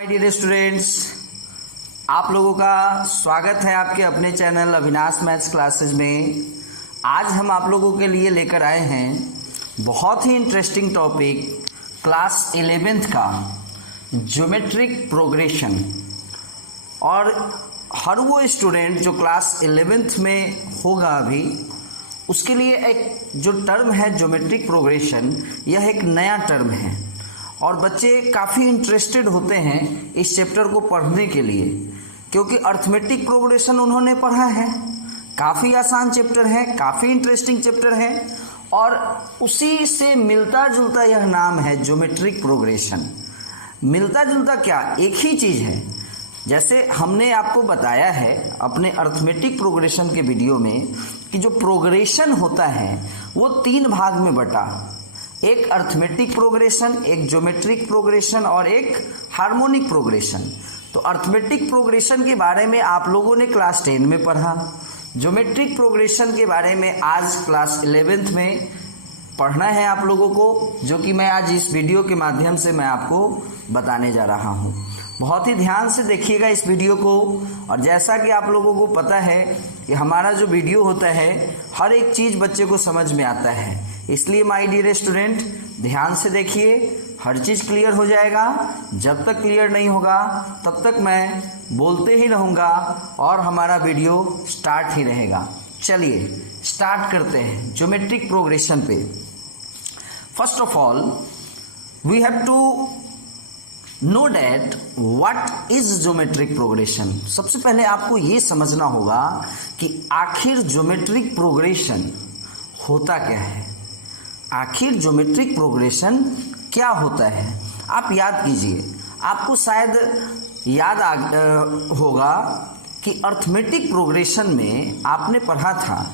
My dear students, आप लोगों का स्वागत है आपके अपने चैनल अविनाश मैथ्स क्लासेस में। आज हम आप लोगों के लिए लेकर आए हैं बहुत ही इंटरेस्टिंग टॉपिक क्लास 11th का ज्योमेट्रिक प्रोग्रेशन। और हर वो स्टूडेंट जो क्लास 11th में होगा अभी, उसके लिए एक जो टर्म है ज्योमेट्रिक प्रोग्रेशन, यह एक नया टर्म है और बच्चे काफ़ी इंटरेस्टेड होते हैं इस चैप्टर को पढ़ने के लिए, क्योंकि अर्थमेटिक प्रोग्रेशन उन्होंने पढ़ा है। काफ़ी आसान चैप्टर है, काफ़ी इंटरेस्टिंग चैप्टर है और उसी से मिलता जुलता यह नाम है ज्योमेट्रिक प्रोग्रेशन। मिलता जुलता क्या, एक ही चीज़ है। जैसे हमने आपको बताया है अपने अर्थमेटिक प्रोग्रेशन के वीडियो में कि जो प्रोग्रेशन होता है वो 3 भाग में बटा, एक अर्थमेटिक प्रोग्रेशन, एक ज्योमेट्रिक प्रोग्रेशन और एक हार्मोनिक प्रोग्रेशन। तो अर्थमेटिक प्रोग्रेशन के बारे में आप लोगों ने क्लास 10 में पढ़ा, ज्योमेट्रिक प्रोग्रेशन के बारे में आज क्लास 11th में पढ़ना है आप लोगों को, जो कि मैं आज इस वीडियो के माध्यम से मैं आपको बताने जा रहा हूँ। बहुत ही ध्यान से देखिएगा इस वीडियो को। और जैसा कि आप लोगों को पता है कि हमारा जो वीडियो होता है हर एक चीज़ बच्चे को समझ में आता है, इसलिए माय डियर स्टूडेंट ध्यान से देखिए, हर चीज़ क्लियर हो जाएगा। जब तक क्लियर नहीं होगा तब तक मैं बोलते ही रहूँगा और हमारा वीडियो स्टार्ट ही रहेगा। चलिए स्टार्ट करते हैं ज्योमेट्रिक प्रोग्रेशन पे। First of all we have to know that what is geometric progression. सबसे पहले आपको ये समझना होगा कि आखिर ज्योमेट्रिक प्रोग्रेशन होता क्या है। आखिर ज्योमेट्रिक प्रोग्रेशन क्या होता है, आप याद कीजिए। आपको शायद याद होगा कि अर्थमेटिक प्रोग्रेशन में आपने पढ़ा था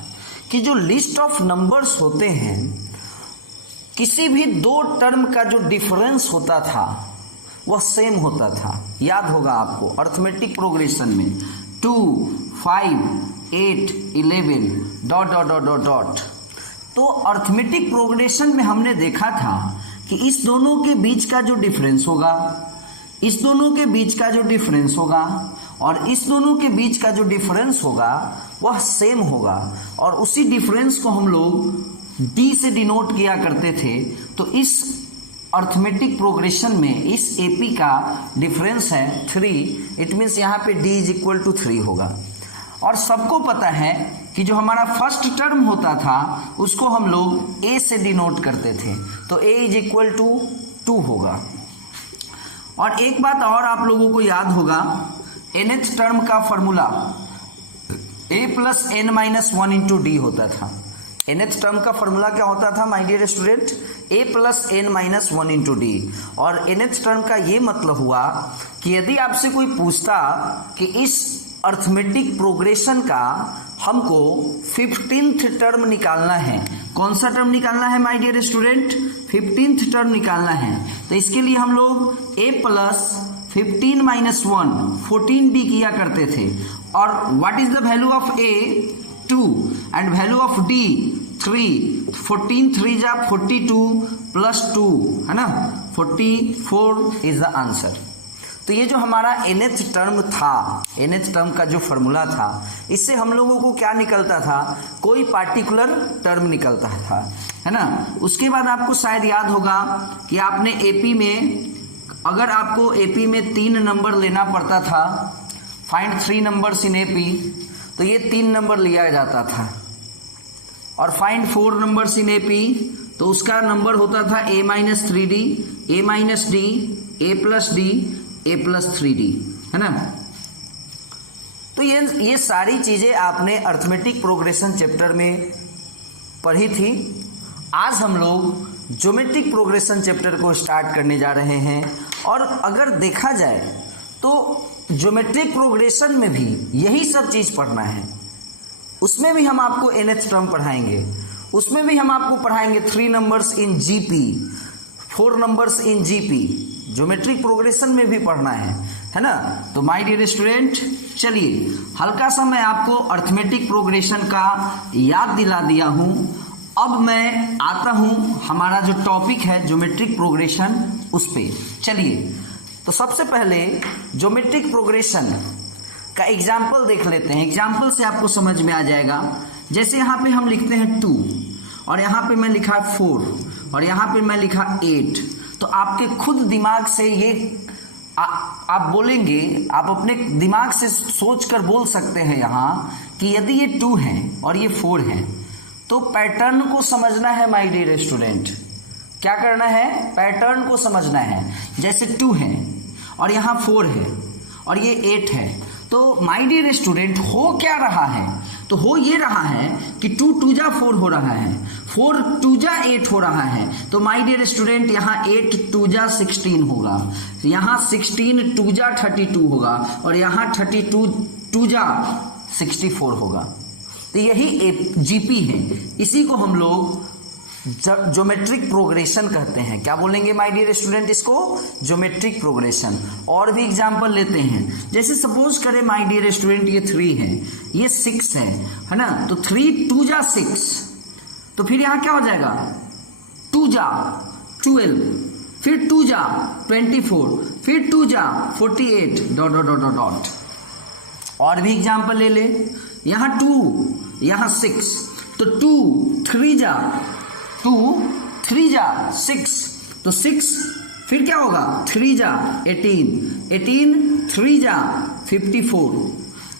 कि जो लिस्ट ऑफ नंबर्स होते हैं, किसी भी 2 टर्म का जो डिफरेंस होता था वह सेम होता था। याद होगा आपको अर्थमेटिक प्रोग्रेशन में 2, 5, 8, 11 dot dot dot dot dot. तो अर्थमेटिक प्रोग्रेशन में हमने देखा था कि इस दोनों के बीच का जो डिफरेंस होगा, इस दोनों के बीच का जो डिफरेंस होगा और इस दोनों के बीच का जो डिफरेंस होगा वह सेम होगा, और उसी डिफरेंस को हम लोग डी से डिनोट किया करते थे। तो इस अर्थमेटिक प्रोग्रेशन में इस एपी का डिफरेंस है 3, इट मीन्स यहाँ पे डी इज इक्वल टू 3 होगा। और सबको पता है कि जो हमारा फर्स्ट टर्म होता था उसको हम लोग ए से डिनोट करते थे, तो ए इज इक्वल टू 2 होगा। और एक बात और आप लोगों को याद होगा, nth टर्म का formula a plus n minus 1 into D होता था। nth टर्म का फॉर्मूला क्या होता था my dear student, a plus n minus 1 into D. और nth टर्म का ये मतलब हुआ कि यदि आपसे कोई पूछता कि इस अर्थमेटिक प्रोग्रेशन का हमको 15th टर्म निकालना है, कौन सा टर्म निकालना है my dear student, 15th term निकालना है, तो इसके लिए हम लोग a प्लस 15 माइनस 1 14d किया करते थे। और what is the value of a 2 and value of d 3, 14 3 जा 42 प्लस 2 है ना, 44 इज द आंसर। तो ये जो हमारा nth टर्म था, nth टर्म का जो फॉर्मूला था, इससे हम लोगों को क्या निकलता था, कोई पार्टिकुलर टर्म निकलता था, है ना। उसके बाद आपको शायद याद होगा कि आपने एपी में, अगर आपको एपी में 3 नंबर लेना पड़ता था, फाइंड 3 नंबर्स इन एपी, तो ये 3 नंबर लिया जाता था। और फाइंड 4 नंबर्स इन एपी, तो उसका नंबर होता था a minus 3d, a minus d, a plus d, a plus 3d, है ना। तो ये सारी चीजें आपने अर्थमेटिक प्रोग्रेशन चैप्टर में पढ़ी थी। आज हम लोग ज्योमेट्रिक प्रोग्रेशन चैप्टर को स्टार्ट करने जा रहे हैं। और अगर देखा जाए तो ज्योमेट्रिक प्रोग्रेशन में भी यही सब चीज पढ़ना है। उसमें भी हम आपको nth टर्म पढ़ाएंगे, उसमें भी हम आपको पढ़ाएंगे 3 numbers in GP, 4 numbers in GP. Geometric progression में भी पढ़ना है ना। तो माय डियर स्टूडेंट, चलिए हल्का सा मैं आपको अर्थमेटिक प्रोग्रेशन का याद दिला दिया हूं। अब मैं आता हूं हमारा जो टॉपिक है ज्योमेट्रिक प्रोग्रेशन, उस पे चलिए। तो सबसे पहले ज्योमेट्रिक प्रोग्रेशन का एग्जाम्पल देख लेते हैं। एग्जाम्पल से आपको समझ में आ जाएगा। जैसे यहाँ पे हम लिखते हैं 2 और यहाँ पे मैं लिखा 4 और यहाँ पे मैं लिखा 8, तो आपके खुद दिमाग से ये आप बोलेंगे, आप अपने दिमाग से सोच कर बोल सकते हैं यहाँ कि यदि ये 2 है और ये 4 है तो पैटर्न को समझना है माय डियर स्टूडेंट। क्या करना है? पैटर्न को समझना है। जैसे 2 है और यहाँ 4 है और ये 8 है, तो माय डियर स्टूडेंट हो क्या रहा है? तो हो ये रहा है कि 2 2 जा 4 हो रहा है, 4 2 जा 8 हो रहा है। तो माय डियर स्टूडेंट यहाँ 8 2 जा 16 होगा, यहाँ 16 2 जा 32 होगा और यहाँ 32 2 जा 64 होगा। तो यही जीपी है, इसी को हम लोग ज्योमेट्रिक प्रोग्रेशन कहते हैं। क्या बोलेंगे माय डियर स्टूडेंट? इसको ज्योमेट्रिक प्रोग्रेशन। और भी एग्जांपल लेते हैं। जैसे सपोज करें माय डियर स्टूडेंट ये 3 है, ये 6 है ना, तो 3 2 जा 6, तो फिर यहाँ क्या हो जाएगा? 2 जा 12, फिर 2 जा 24, फिर 2 जा 48 डॉट डॉट डॉट डॉट। और भी एग्जांपल ले ले। यहाँ 2, यहाँ 6, तो 2 3 जा 2 3 जा 6, तो 6 फिर क्या होगा? 3 जा 18, 18 3 जा 54।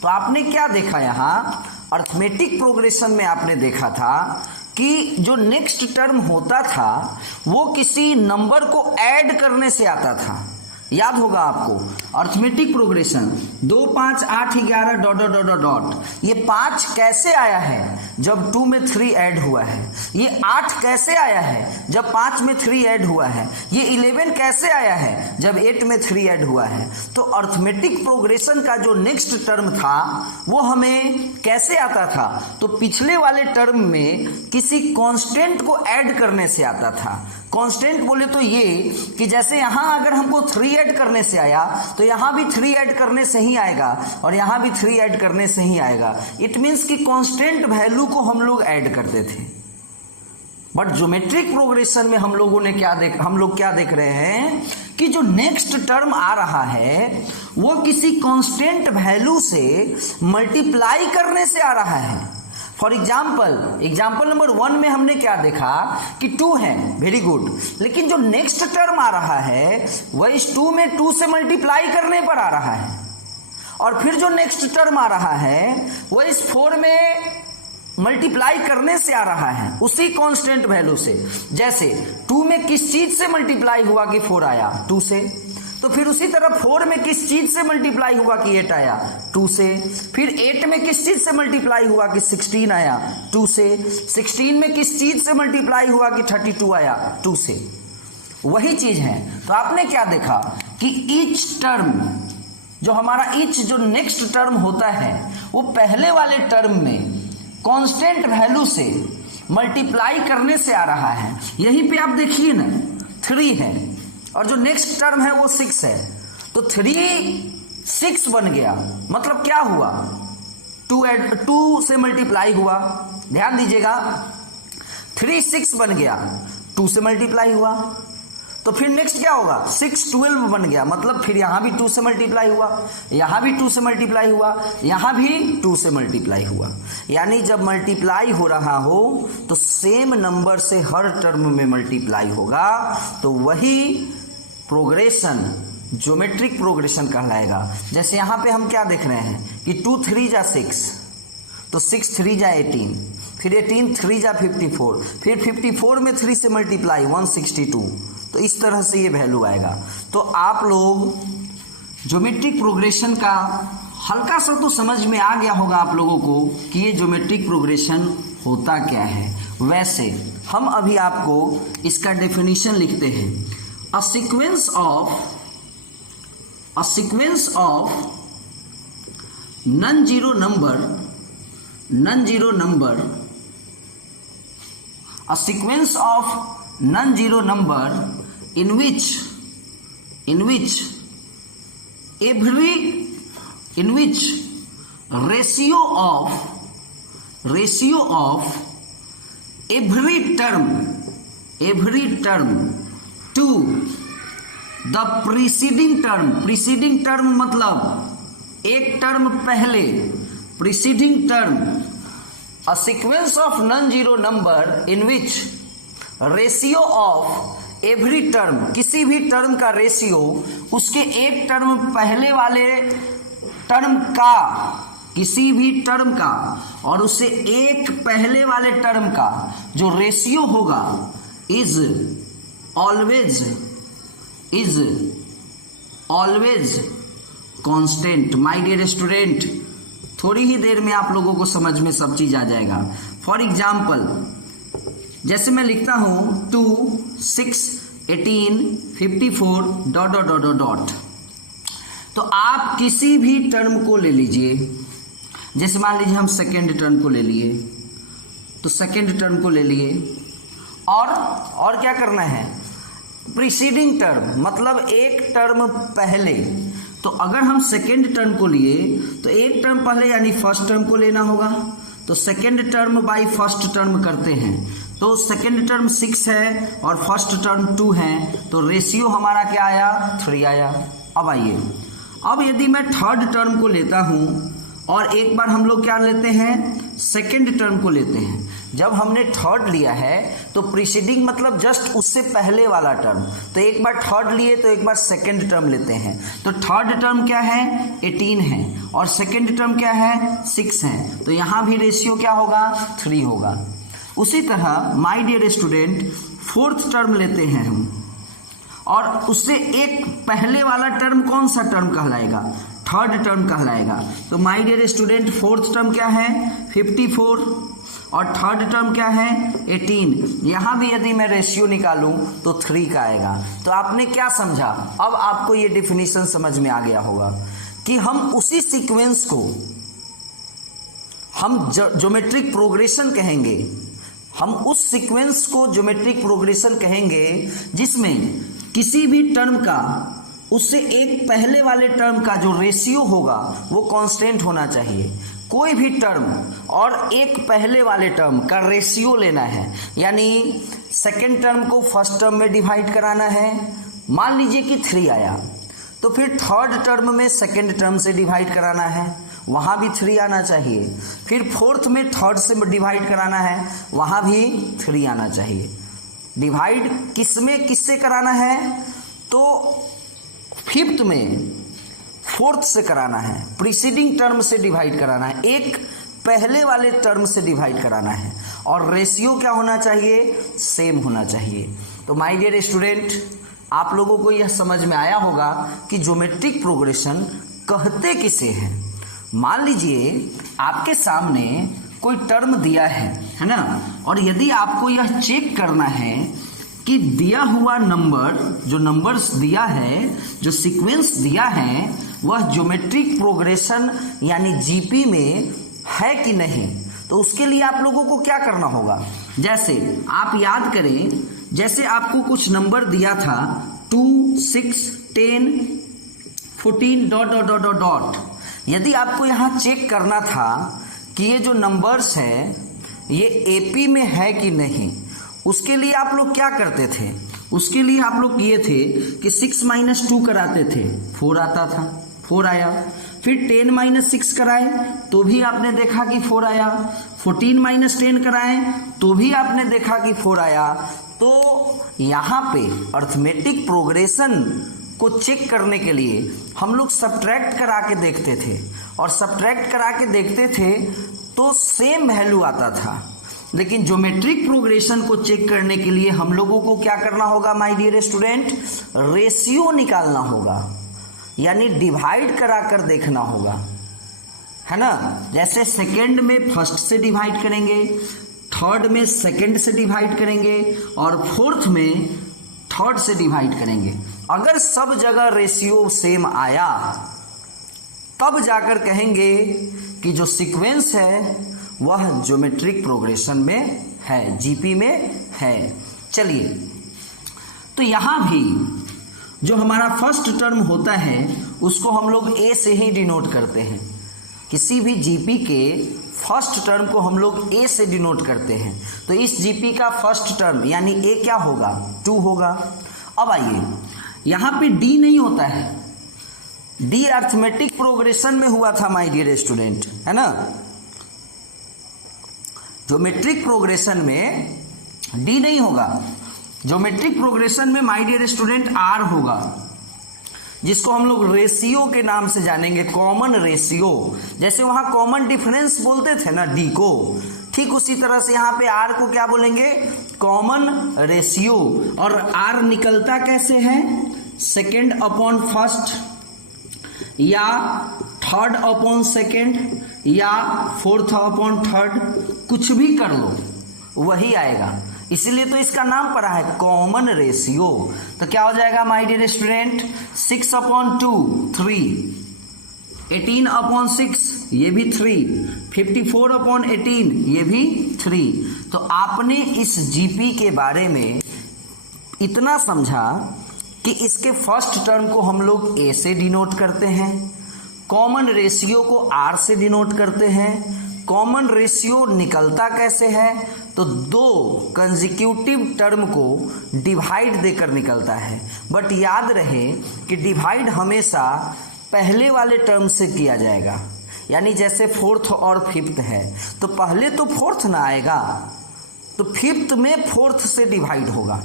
तो आपने क्या देखा यहाँ? अर्थमेटिक प्रोग्रेशन में आपने देखा था कि जो नेक्स्ट टर्म होता था वो किसी नंबर को ऐड करने से आता था। याद होगा आपको arithmetic progression 2 5 8 11 dot dot dot dot. ये 5 कैसे आया है? जब 2 में 3 ऐड हुआ है। ये 8 कैसे आया है? जब 5 में 3 ऐड हुआ है। ये 11 कैसे आया है? जब 8 में 3 ऐड हुआ है। तो अर्थमेटिक प्रोग्रेशन का जो नेक्स्ट टर्म था वो हमें कैसे आता था? तो पिछले वाले टर्म में किसी कांस्टेंट को ऐड करने से आता था। कांस्टेंट बोले तो ये कि जैसे यहाँ अगर हमको 3 ऐड करने से आया तो यहाँ भी 3 ऐड करने से ही आएगा और यहाँ भी 3 ऐड करने से ही आएगा। इट मीन्स कि कांस्टेंट वैल्यू को हम लोग ऐड करते थे। बट ज्योमेट्रिक प्रोग्रेशन में हम लोग क्या देख रहे हैं कि जो नेक्स्ट टर्म आ रहा है वो किसी कांस्टेंट वैल्यू से मल्टीप्लाई करने से आ रहा है। फॉर एग्जाम्पल नंबर 1 में हमने क्या देखा कि 2 है, वेरी गुड, लेकिन जो नेक्स्ट टर्म आ रहा है वह इस 2 में 2 से मल्टीप्लाई करने पर आ रहा है। और फिर जो नेक्स्ट टर्म आ रहा है वह इस 4 में मल्टीप्लाई करने से आ रहा है, उसी कांस्टेंट वैल्यू से। जैसे 2 में किस चीज से मल्टीप्लाई हुआ कि 4 आया? 2 से। तो फिर उसी तरह 4 में किस चीज से मल्टीप्लाई हुआ कि 8 आया? 2 से। फिर 8 में किस चीज से मल्टीप्लाई हुआ कि 16 आया? 2 से। 16 में किस चीज से मल्टीप्लाई हुआ कि 32 आया? 2 से। वही चीज है। तो आपने क्या देखा कि ईच टर्म, जो हमारा ईच जो नेक्स्ट टर्म होता है वो पहले वाले टर्म में कांस्टेंट वैल्यू से मल्टीप्लाई करने से आ रहा है। यहीं पे आप देखिए ना, 3 है और जो नेक्स्ट टर्म है वो 6 है, तो 3 6 बन गया। मतलब क्या हुआ? 2 से मल्टीप्लाई हुआ। ध्यान दीजिएगा, 3 6 बन गया, 2 से मल्टीप्लाई हुआ। तो फिर नेक्स्ट क्या होगा? 6 12 बन गया। मतलब फिर यहां भी 2 से मल्टीप्लाई हुआ, यहां भी 2 से मल्टीप्लाई हुआ, यहां भी 2 से मल्टीप्लाई हुआ। यानी जब मल्टीप्लाई हो रहा हो तो सेम नंबर से हर टर्म में मल्टीप्लाई होगा, तो वही प्रोग्रेशन ज्योमेट्रिक प्रोग्रेशन कहलाएगा। जैसे यहाँ पे हम क्या देख रहे हैं कि 2 3 जा 6, तो 6 3 जा 18, फिर 18 3 जा 54, फिर 54 में 3 से मल्टीप्लाई 162। तो इस तरह से ये वैल्यू आएगा। तो आप लोग ज्योमेट्रिक प्रोग्रेशन का हल्का सा तो समझ में आ गया होगा आप लोगों को कि ये ज्योमेट्रिक प्रोग्रेशन होता क्या है। वैसे हम अभी आपको इसका डेफिनेशन लिखते हैं। A sequence of non-zero number, a sequence of non-zero number in which ratio of every term to the preceding term मतलब एक टर्म पहले, preceding term, a sequence of non zero number in which ratio of every term, किसी भी term का ratio उसके एक term पहले वाले टर्म का, किसी भी टर्म का और उससे एक पहले वाले टर्म का जो रेशियो होगा is always constant. My dear student, थोड़ी ही देर में आप लोगों को समझ में सब चीज आ जाएगा। फॉर एग्जाम्पल, जैसे मैं लिखता हूं 2, 6, 18, 54 ... तो आप किसी भी टर्म को ले लीजिए, जैसे मान लीजिए हम सेकेंड टर्म को ले लिए, तो सेकेंड टर्म को ले लिए और क्या करना है, प्रीसीडिंग टर्म मतलब एक टर्म पहले। तो अगर हम सेकेंड टर्म को लिए तो एक टर्म पहले यानी फर्स्ट टर्म को लेना होगा, तो second term by first term करते हैं, तो सेकेंड टर्म 6 है और फर्स्ट टर्म 2 है, तो रेशियो हमारा क्या आया, 3 आया। अब आइए, अब यदि मैं थर्ड टर्म को लेता हूं और एक बार हम लोग क्या लेते हैं, सेकेंड टर्म को लेते हैं। जब हमने थर्ड लिया है तो प्रीसीडिंग मतलब जस्ट उससे पहले वाला टर्म, तो एक बार थर्ड लिए तो एक बार सेकेंड टर्म लेते हैं। तो थर्ड टर्म क्या है, 18 है और सेकेंड टर्म क्या है, 6 है, तो यहां भी रेशियो क्या होगा, 3 होगा। उसी तरह my dear student, fourth term लेते हैं हम और उससे एक पहले वाला टर्म कौन सा टर्म कहलाएगा, थर्ड टर्म कहलाएगा। तो my dear student, fourth term क्या है, 54 और थर्ड टर्म क्या है, 18। यहां भी यदि मैं रेशियो निकालूं तो 3 का आएगा। तो आपने क्या समझा, अब आपको ये डिफिनीशन समझ में आ गया होगा कि हम उसी सीक्वेंस को हम ज्योमेट्रिक प्रोग्रेशन कहेंगे, हम उस सीक्वेंस को ज्योमेट्रिक प्रोग्रेशन कहेंगे जिसमें किसी भी टर्म का उससे एक पहले वाले टर्म का जो रेशियो होगा वो कांस्टेंट होना चाहिए। कोई भी टर्म और एक पहले वाले टर्म का रेशियो लेना है, यानी सेकेंड टर्म को फर्स्ट टर्म में डिवाइड कराना है। मान लीजिए कि 3 आया, तो फिर थर्ड टर्म में सेकेंड टर्म से डिवाइड कराना है, वहां भी 3 आना चाहिए। फिर फोर्थ में थर्ड से डिवाइड कराना है, वहां भी 3 आना चाहिए। डिवाइड किससे कराना है, तो फिफ्थ में फोर्थ से कराना है, प्रीसीडिंग टर्म से डिवाइड कराना है, एक पहले वाले टर्म से डिवाइड कराना है और रेशियो क्या होना चाहिए, सेम होना चाहिए। तो माय डियर स्टूडेंट, आप लोगों को यह समझ में आया होगा कि ज्योमेट्रिक प्रोग्रेशन कहते किसे हैं। मान लीजिए आपके सामने कोई टर्म दिया है ना, और यदि आपको यह चेक करना है कि दिया हुआ नंबर, जो नंबर्स दिया है, जो सीक्वेंस दिया है, वह ज्योमेट्रिक प्रोग्रेशन यानी जीपी में है कि नहीं, तो उसके लिए आप लोगों को क्या करना होगा। जैसे आप याद करें, जैसे आपको कुछ नंबर दिया था 2, 6, 10, 14 ... यदि आपको यहाँ चेक करना था कि ये जो नंबर्स है ये एपी में है कि नहीं, उसके लिए आप लोग क्या करते थे, उसके लिए आप लोग किए थे कि 6 - 2 कराते थे, 4 आता था, 4 आया। फिर 10 - 6 कराए तो भी आपने देखा कि 4 आया। 14 - 10 कराए तो भी आपने देखा कि 4 आया। तो यहाँ पे अर्थमेटिक प्रोग्रेशन को चेक करने के लिए हम लोग सब्ट्रैक्ट करा के देखते थे, और सब्ट्रैक्ट करा के देखते थे तो सेम वैल्यू आता था। लेकिन ज्योमेट्रिक प्रोग्रेशन को चेक करने के लिए हम लोगों को क्या करना होगा माय डियर स्टूडेंट, रेशियो निकालना होगा, यानी डिवाइड करा कर देखना होगा, है ना। जैसे सेकेंड में फर्स्ट से डिवाइड करेंगे, थर्ड में सेकेंड से डिवाइड करेंगे और फोर्थ में थर्ड से डिवाइड करेंगे। अगर सब जगह रेशियो सेम आया तब जाकर कहेंगे कि जो सीक्वेंस है वह ज्योमेट्रिक प्रोग्रेशन में है, जीपी में है। चलिए, तो यहां भी जो हमारा फर्स्ट टर्म होता है उसको हम लोग ए से ही डिनोट करते हैं। किसी भी जीपी के फर्स्ट टर्म को हम लोग ए से डिनोट करते हैं। तो इस जीपी का फर्स्ट टर्म यानी ए क्या होगा, 2 होगा। अब आइए, यहां पे डी नहीं होता है, डी अर्थमेटिक प्रोग्रेशन में हुआ था माय डियर स्टूडेंट, है ना। ज्योमेट्रिक प्रोग्रेशन में डी नहीं होगा, ज्योमेट्रिक प्रोग्रेशन में माय डियर स्टूडेंट आर होगा, जिसको हम लोग रेशियो के नाम से जानेंगे, कॉमन रेशियो। जैसे वहां कॉमन डिफरेंस बोलते थे ना डी को, ठीक उसी तरह से यहाँ पे आर को क्या बोलेंगे, कॉमन रेशियो। और आर निकलता कैसे है, सेकेंड अपॉन फर्स्ट या थर्ड अपॉन सेकेंड या फोर्थ अपॉन थर्ड, कुछ भी कर लो वही आएगा, इसीलिए तो इसका नाम पड़ा है कॉमन रेशियो। तो क्या हो जाएगा my dear student, 6 upon 2 3, 18 upon 6 ये भी 3, 54 अपॉन 18 ये भी 3। तो आपने इस जीपी के बारे में इतना समझा कि इसके फर्स्ट टर्म को हम लोग ए से डिनोट करते हैं, कॉमन रेशियो को आर से डिनोट करते हैं। कॉमन रेशियो निकलता कैसे है, तो दो कंसेक्यूटिव टर्म को डिवाइड देकर निकलता है। बट याद रहे कि डिवाइड हमेशा पहले वाले टर्म से किया जाएगा, यानी जैसे फोर्थ और फिफ्थ है तो पहले तो फोर्थ ना आएगा, तो फिफ्थ में फोर्थ से डिवाइड होगा।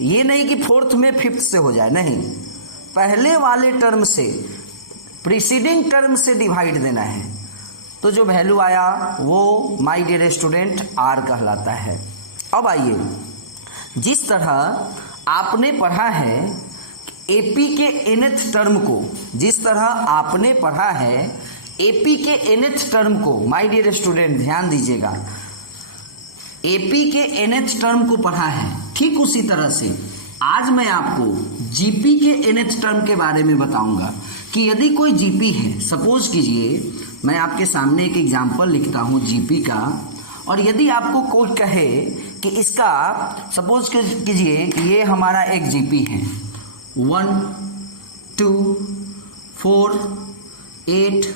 ये नहीं कि फोर्थ में फिफ्थ से हो जाए, नहीं, पहले वाले टर्म से, प्रीसीडिंग टर्म से डिवाइड देना है। तो जो वैल्यू आया वो माय डियर स्टूडेंट आर कहलाता है। अब आइए, जिस तरह आपने पढ़ा है एपी के nth टर्म को, जिस तरह आपने पढ़ा है एपी के nth टर्म को, माय डियर स्टूडेंट ध्यान दीजिएगा, एपी के nth टर्म को पढ़ा है, ठीक उसी तरह से आज मैं आपको जीपी के nth टर्म के बारे में बताऊंगा कि यदि कोई जीपी है, सपोज कीजिए मैं आपके सामने एक एग्जाम्पल लिखता हूं जीपी का, और यदि आपको कोई कहे कि इसका, सपोज कीजिए कि ये हमारा एक जीपी है, 1 2 4 8,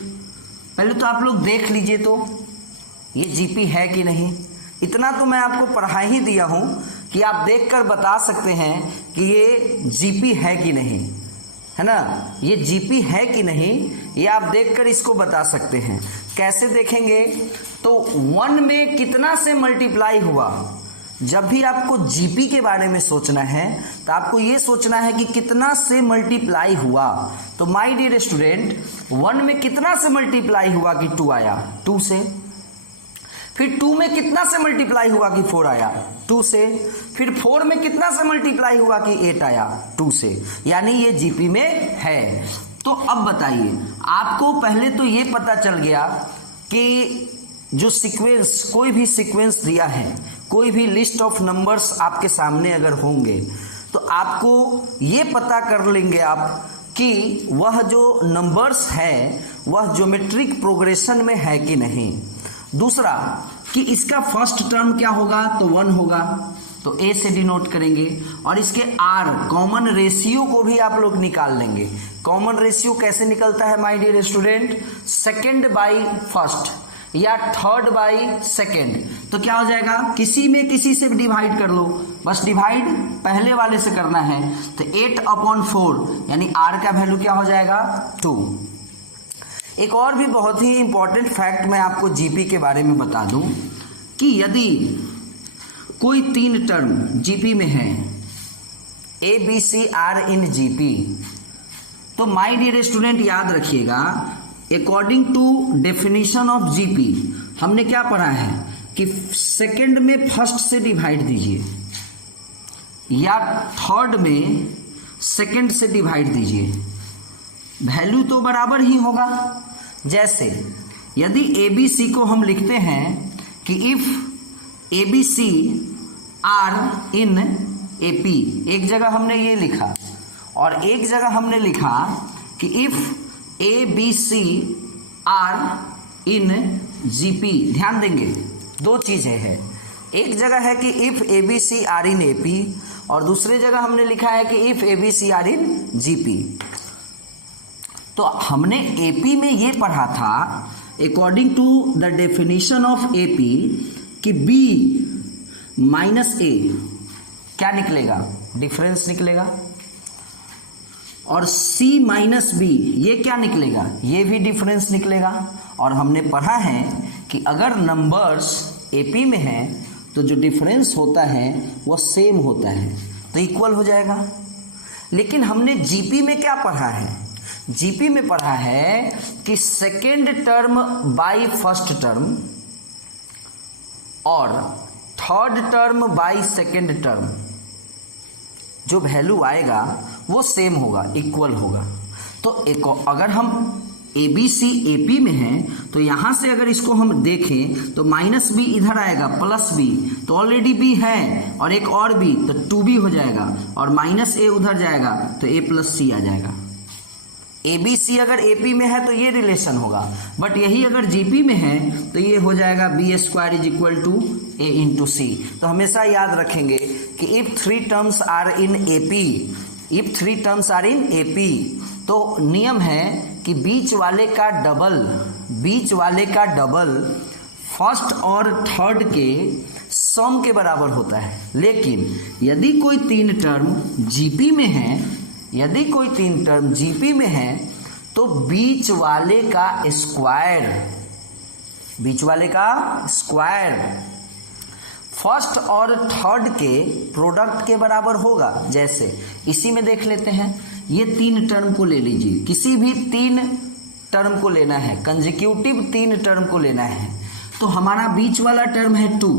पहले तो आप लोग देख लीजिए तो ये जीपी है कि नहीं। इतना तो मैं आपको पढ़ा ही दिया हूं कि आप देखकर बता सकते हैं कि ये जीपी है कि नहीं, है ना। ये जीपी है कि नहीं ये आप देखकर इसको बता सकते हैं। कैसे देखेंगे, तो 1 में कितना से मल्टीप्लाई हुआ। जब भी आपको जीपी के बारे में सोचना है तो आपको ये सोचना है कि कितना से मल्टीप्लाई हुआ। तो माय डियर स्टूडेंट 1 में कितना से मल्टीप्लाई हुआ कि 2 आया, 2 से। फिर 2 में कितना से मल्टीप्लाई हुआ कि 4 आया, 2 से। फिर 4 में कितना से मल्टीप्लाई हुआ कि 8 आया, 2 से। यानी ये जीपी में है। तो अब बताइए, आपको पहले तो ये पता चल गया कि जो सीक्वेंस, कोई भी सीक्वेंस दिया है, कोई भी लिस्ट ऑफ नंबर्स आपके सामने अगर होंगे तो आपको ये पता कर लेंगे आप कि वह जो नंबर्स है वह ज्योमेट्रिक प्रोग्रेशन में है कि नहीं। दूसरा कि इसका फर्स्ट टर्म क्या होगा, तो 1 होगा, तो ए से डिनोट करेंगे। और इसके आर कॉमन रेशियो को भी आप लोग निकाल लेंगे। कॉमन रेशियो कैसे निकलता है my dear student, second by first या थर्ड बाई सेकंड। तो क्या हो जाएगा, किसी में किसी से डिवाइड कर लो, बस डिवाइड पहले वाले से करना है। तो 8/4 यानी आर का वैल्यू क्या हो जाएगा, 2। एक और भी बहुत ही इंपॉर्टेंट फैक्ट मैं आपको जीपी के बारे में बता दूं कि यदि कोई 3 टर्म जीपी में है, A B C are in GP, तो माय डियर स्टूडेंट याद रखिएगा, according to definition of GP हमने क्या पढ़ा है कि सेकंड में फर्स्ट से डिवाइड दीजिए या थर्ड में सेकंड से डिवाइड दीजिए, वैल्यू तो बराबर ही होगा। जैसे यदि ए बी सी को हम लिखते हैं कि if A B C are in A P, एक जगह हमने ये लिखा और एक जगह हमने लिखा कि if A B C are in G P. ध्यान देंगे, 2 चीजें हैं, एक जगह है कि if A B C are in A P और दूसरी जगह हमने लिखा है कि if A B C are in G P. तो हमने एपी में ये पढ़ा था according to the definition of AP कि बी माइनस ए क्या निकलेगा, डिफरेंस निकलेगा। और c माइनस बी, ये क्या निकलेगा, ये भी डिफरेंस निकलेगा। और हमने पढ़ा है कि अगर नंबर्स एपी में हैं तो जो डिफरेंस होता है वो सेम होता है, तो इक्वल हो जाएगा। लेकिन हमने जीपी में क्या पढ़ा है, जीपी में पढ़ा है कि second term by first term और third term by second term, जो वैल्यू आएगा वो सेम होगा, इक्वल होगा। तो अगर हम ABC AP में हैं तो यहां से अगर इसको हम देखें तो माइनस बी इधर आएगा, प्लस बी तो ऑलरेडी बी है, और एक और बी तो 2b हो जाएगा, और माइनस ए उधर जाएगा तो a प्लस सी आ जाएगा। ABC अगर AP में है तो ये रिलेशन होगा, बट यही अगर GP में है तो ये हो जाएगा b² is equal to a into c. तो हमेशा याद रखेंगे कि if three terms are in AP, तो नियम है कि बीच वाले का डबल फर्स्ट और थर्ड के सम के बराबर होता है। लेकिन यदि कोई तीन टर्म जीपी में है तो बीच वाले का स्क्वायर फर्स्ट और थर्ड के प्रोडक्ट के बराबर होगा। जैसे इसी में देख लेते हैं, ये तीन टर्म को ले लीजिए, किसी भी तीन टर्म को लेना है, कंसेक्यूटिव तीन टर्म को लेना है, तो हमारा बीच वाला टर्म है 2।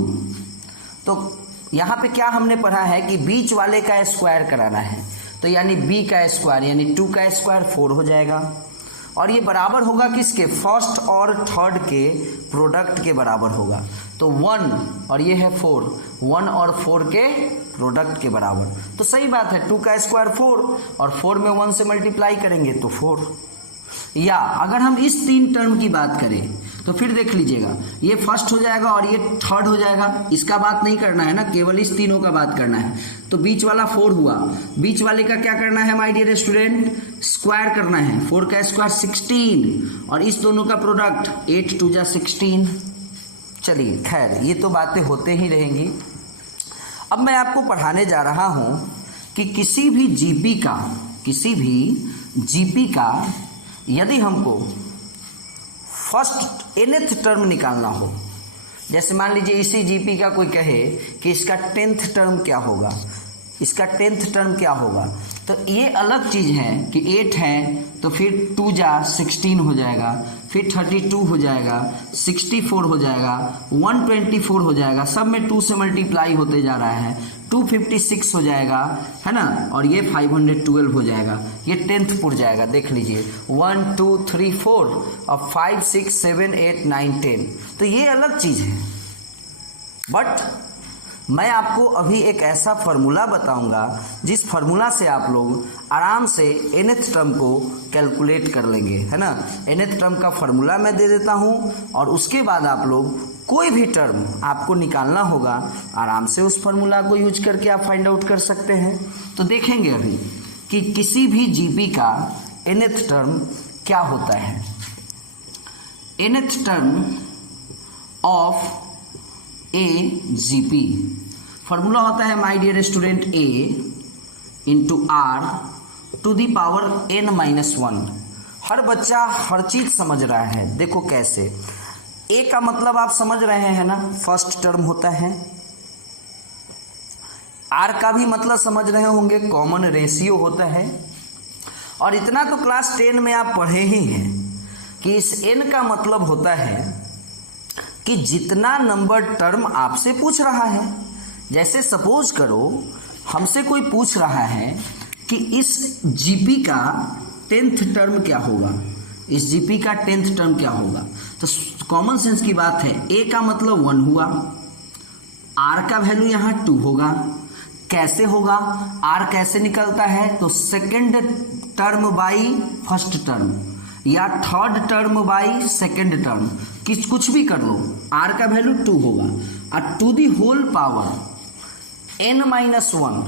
तो यहाँ पे क्या हमने पढ़ा है कि बीच वाले का स्क्वायर कराना है, तो यानी b का स्क्वायर यानी 2 का स्क्वायर 4 हो जाएगा, और ये बराबर होगा किसके, फर्स्ट और थर्ड के प्रोडक्ट के बराबर होगा। तो 1 और ये है 4, 1 और 4 के प्रोडक्ट के बराबर। तो सही बात है, 2 का स्क्वायर 4 और 4 में 1 से मल्टीप्लाई करेंगे तो 4। या अगर हम इस तीन टर्म की बात करें तो फिर देख लीजिएगा, ये फर्स्ट हो जाएगा और ये थर्ड हो जाएगा, इसका बात नहीं करना है ना, केवल इस तीनों का बात करना है। तो बीच वाला 4 हुआ, बीच वाले का क्या करना है माय डियर स्टूडेंट, स्क्वायर करना है, 4 का स्क्वायर 16, और इस दोनों का प्रोडक्ट 8 2 जा 16। चलिए खैर, ये तो बातें होते ही रहेंगी। अब मैं आपको पढ़ाने जा रहा हूं कि किसी भी जीपी का यदि हमको फर्स्ट nth टर्म निकालना हो, जैसे मान लीजिए इसी जीपी का कोई कहे कि इसका 10th टर्म क्या होगा, तो ये अलग चीज है कि 8 है तो फिर 2 जा 16 हो जाएगा, फिर 32 हो जाएगा, 64 हो जाएगा, 124 हो जाएगा, सब में 2 से मल्टीप्लाई होते जा रहा है, 256 हो जाएगा, है ना, और ये 512 हो जाएगा, ये 10th पुर जाएगा। देख लीजिए 1 2 3 4 और 5 6 7 8 9 10, तो ये अलग चीज है। बट मैं आपको अभी एक ऐसा फार्मूला बताऊंगा जिस फार्मूला से आप लोग आराम से nth टर्म को कैलकुलेट कर लेंगे, है ना। nth टर्म का फार्मूला मैं दे देता हूं, और उसके बाद आप लोग कोई भी टर्म आपको निकालना होगा, आराम से उस फार्मूला को यूज करके आप फाइंड आउट कर सकते हैं। तो देखेंगे अभी कि किसी भी जीपी का nth टर्म क्या होता है। nth term of a GP formula होता है my dear student a into R to the power n-1। हर बच्चा हर चीज समझ रहा है, देखो कैसे। a का मतलब आप समझ रहे हैं ना, फर्स्ट टर्म होता है। r का भी मतलब समझ रहे होंगे, कॉमन रेशियो होता है। और इतना तो क्लास 10 में आप पढ़े ही हैं कि इस n का मतलब होता है कि जितना नंबर टर्म आपसे पूछ रहा है। जैसे सपोज करो हमसे कोई पूछ रहा है कि इस जीपी का 10th टर्म क्या होगा, इस जीपी का 10th टर्म क्या होगा, तो कॉमन सेंस की बात है, a का मतलब 1 हुआ, r का वैल्यू यहाँ 2 होगा। कैसे होगा, r कैसे निकलता है, तो second term by first term या third term by second term, कुछ भी कर लो, r का वैल्यू 2 होगा, और to the whole power n-1।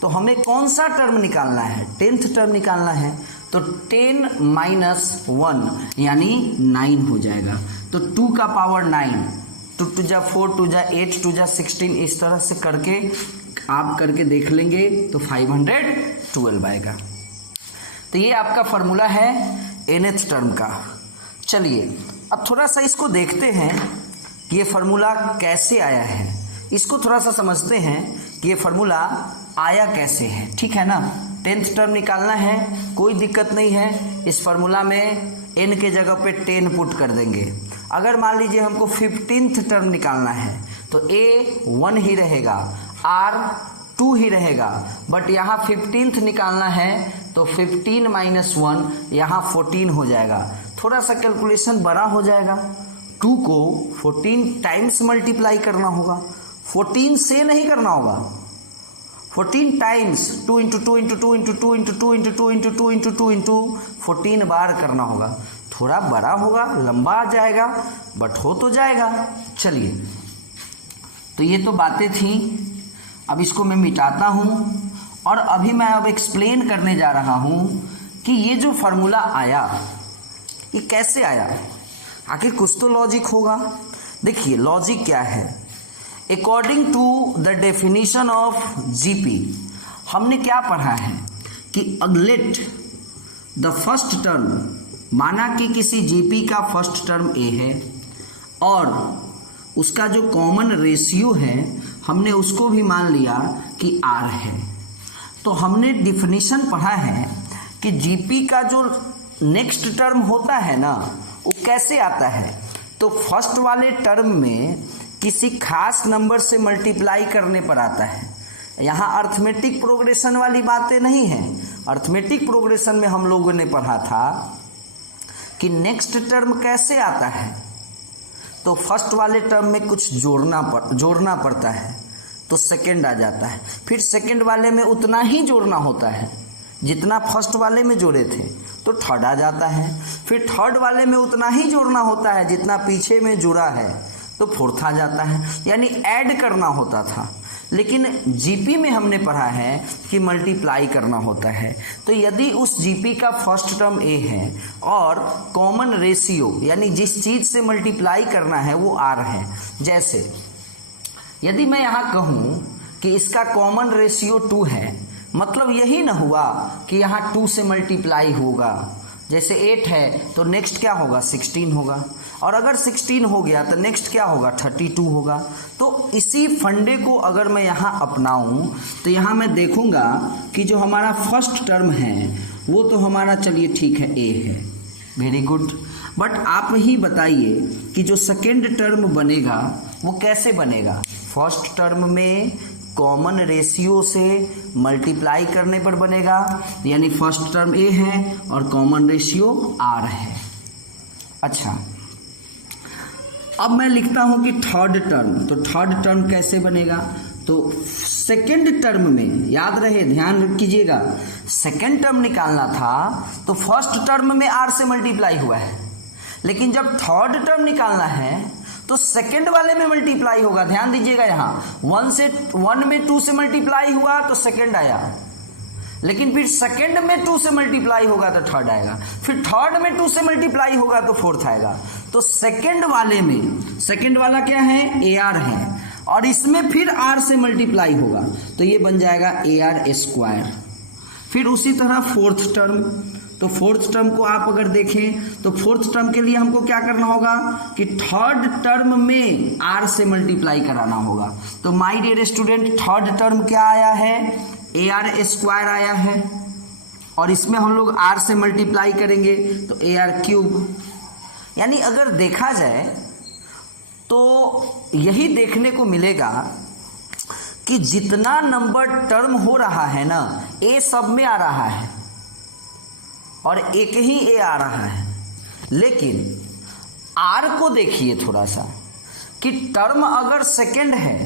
तो हमें कौन सा टर्म निकालना है, 10th टर्म निकालना है, तो 10-1 यानी 9 हो जाएगा। तो 2 का पावर 9, 2 2 जा 4, 2 जा 8, 2 जा 16, इस तरह से करके आप करके देख लेंगे तो 512 आएगा। तो ये आपका फॉर्मूला है nth टर्म का। चलिए अब थोड़ा सा इसको देखते हैं कि ये फॉर्मूला कैसे आया है, इसको थोड़ा सा समझते हैं कि ये फॉर्मूला आया कैसे है, ठीक है ना। 10th टर्म निकालना है, कोई दिक्कत नहीं है, इस फॉर्मूला में n के जगह पे 10 पुट कर देंगे। अगर मान लीजिए हमको 15th टर्म निकालना है तो a 1 ही रहेगा, r 2 ही रहेगा, बट यहाँ 15th निकालना है तो 15 माइनस 1 यहाँ 14 हो जाएगा। थोड़ा सा कैलकुलेशन बड़ा हो जाएगा, 2 को 14 टाइम्स मल्टीप्लाई करना होगा, 14 से नहीं करना होगा, 14 times 2 into 2 into 2 into 2 into 2 into 2 into 2 into 2 into 14 बार करना होगा। थोड़ा बड़ा होगा, लंबा आ जाएगा, बट हो तो जाएगा। चलिए, तो ये तो बातें थी, अब इसको मैं मिटाता हूँ और अभी मैं अब एक्सप्लेन करने जा रहा हूँ कि ये जो फॉर्मूला आया ये कैसे आया। आखिर कुछ तो लॉजिक होगा। देखिए लॉजिक क्या है, according to the definition of GP हमने क्या पढ़ा है कि लेट द फर्स्ट टर्म, माना कि किसी जीपी का फर्स्ट टर्म ए है और उसका जो कॉमन रेशियो है हमने उसको भी मान लिया कि आर है। तो हमने डिफिनीशन पढ़ा है कि जीपी का जो नेक्स्ट टर्म होता है ना वो कैसे आता है, तो फर्स्ट वाले टर्म में किसी खास नंबर से मल्टीप्लाई करने पर आता है। यहाँ अर्थमेटिक प्रोग्रेशन वाली बातें नहीं है। अर्थमेटिक प्रोग्रेशन में हम लोगों ने पढ़ा था कि नेक्स्ट टर्म कैसे आता है, तो फर्स्ट वाले टर्म में कुछ जोड़ना पड़ता है तो सेकंड आ जाता है, फिर सेकंड वाले में उतना ही जोड़ना होता है जितना फर्स्ट वाले में जोड़े थे तो थर्ड आ जाता है, फिर थर्ड वाले में उतना ही जोड़ना होता है जितना पीछे में जुड़ा है तो फोर्थ आ जाता है, यानी ऐड करना होता था। लेकिन जीपी में हमने पढ़ा है कि मल्टीप्लाई करना होता है। तो यदि उस जीपी का फर्स्ट टर्म ए है और कॉमन रेशियो यानी जिस चीज से मल्टीप्लाई करना है वो आर है, जैसे यदि मैं यहाँ कहूँ कि इसका कॉमन रेशियो 2 है, मतलब यही ना हुआ कि यहाँ 2 से मल्टीप्लाई होगा। जैसे 8 है तो नेक्स्ट क्या होगा, 16 होगा, और अगर 16 हो गया तो नेक्स्ट क्या होगा, 32 होगा। तो इसी फंडे को अगर मैं यहाँ अपनाऊं तो यहाँ मैं देखूंगा कि जो हमारा फर्स्ट टर्म है वो तो हमारा, चलिए ठीक है, ए है, वेरी गुड, बट आप ही बताइए कि जो सेकेंड टर्म बनेगा वो कैसे बनेगा। फर्स्ट टर्म में कॉमन रेशियो से मल्टीप्लाई करने पर बनेगा, यानी फर्स्ट टर्म ए है और कॉमन रेशियो आर है। अच्छा, अब मैं लिखता हूं कि थर्ड टर्म, तो थर्ड टर्म कैसे बनेगा, तो सेकेंड टर्म में याद रहे, ध्यान कीजिएगा, सेकेंड टर्म निकालना था तो फर्स्ट टर्म में आर से मल्टीप्लाई हुआ है, लेकिन जब थर्ड टर्म निकालना है तो सेकेंड वाले में मल्टीप्लाई होगा। ध्यान दीजिएगा, यहाँ 1 में 2 से मल्टीप्लाई हुआ तो सेकेंड आया, लेकिन फिर सेकेंड में 2 से मल्टीप्लाई होगा तो थर्ड आएगा, फिर थर्ड में 2 से मल्टीप्लाई होगा तो फोर्थ आएगा। तो सेकेंड वाले में, सेकेंड वाला क्या है, ए आर है, और इसमें फिर आर से मल्टीप्लाई होगा तो ये बन जाएगा ए आर स्क्वायर। फिर उसी तरह फोर्थ टर्म, तो फोर्थ टर्म को आप अगर देखें तो फोर्थ टर्म के लिए हमको क्या करना होगा कि थर्ड टर्म में आर से मल्टीप्लाई कराना होगा। तो my dear student, third term क्या आया है, ए आर स्क्वायर आया है, और इसमें हम लोग आर से मल्टीप्लाई करेंगे तो ए आर क्यूब। यानी अगर देखा जाए तो यही देखने को मिलेगा कि जितना नंबर टर्म हो रहा है ना, ए सब में आ रहा है और एक ही ए आ रहा है, लेकिन आर को देखिए थोड़ा सा कि टर्म अगर सेकेंड है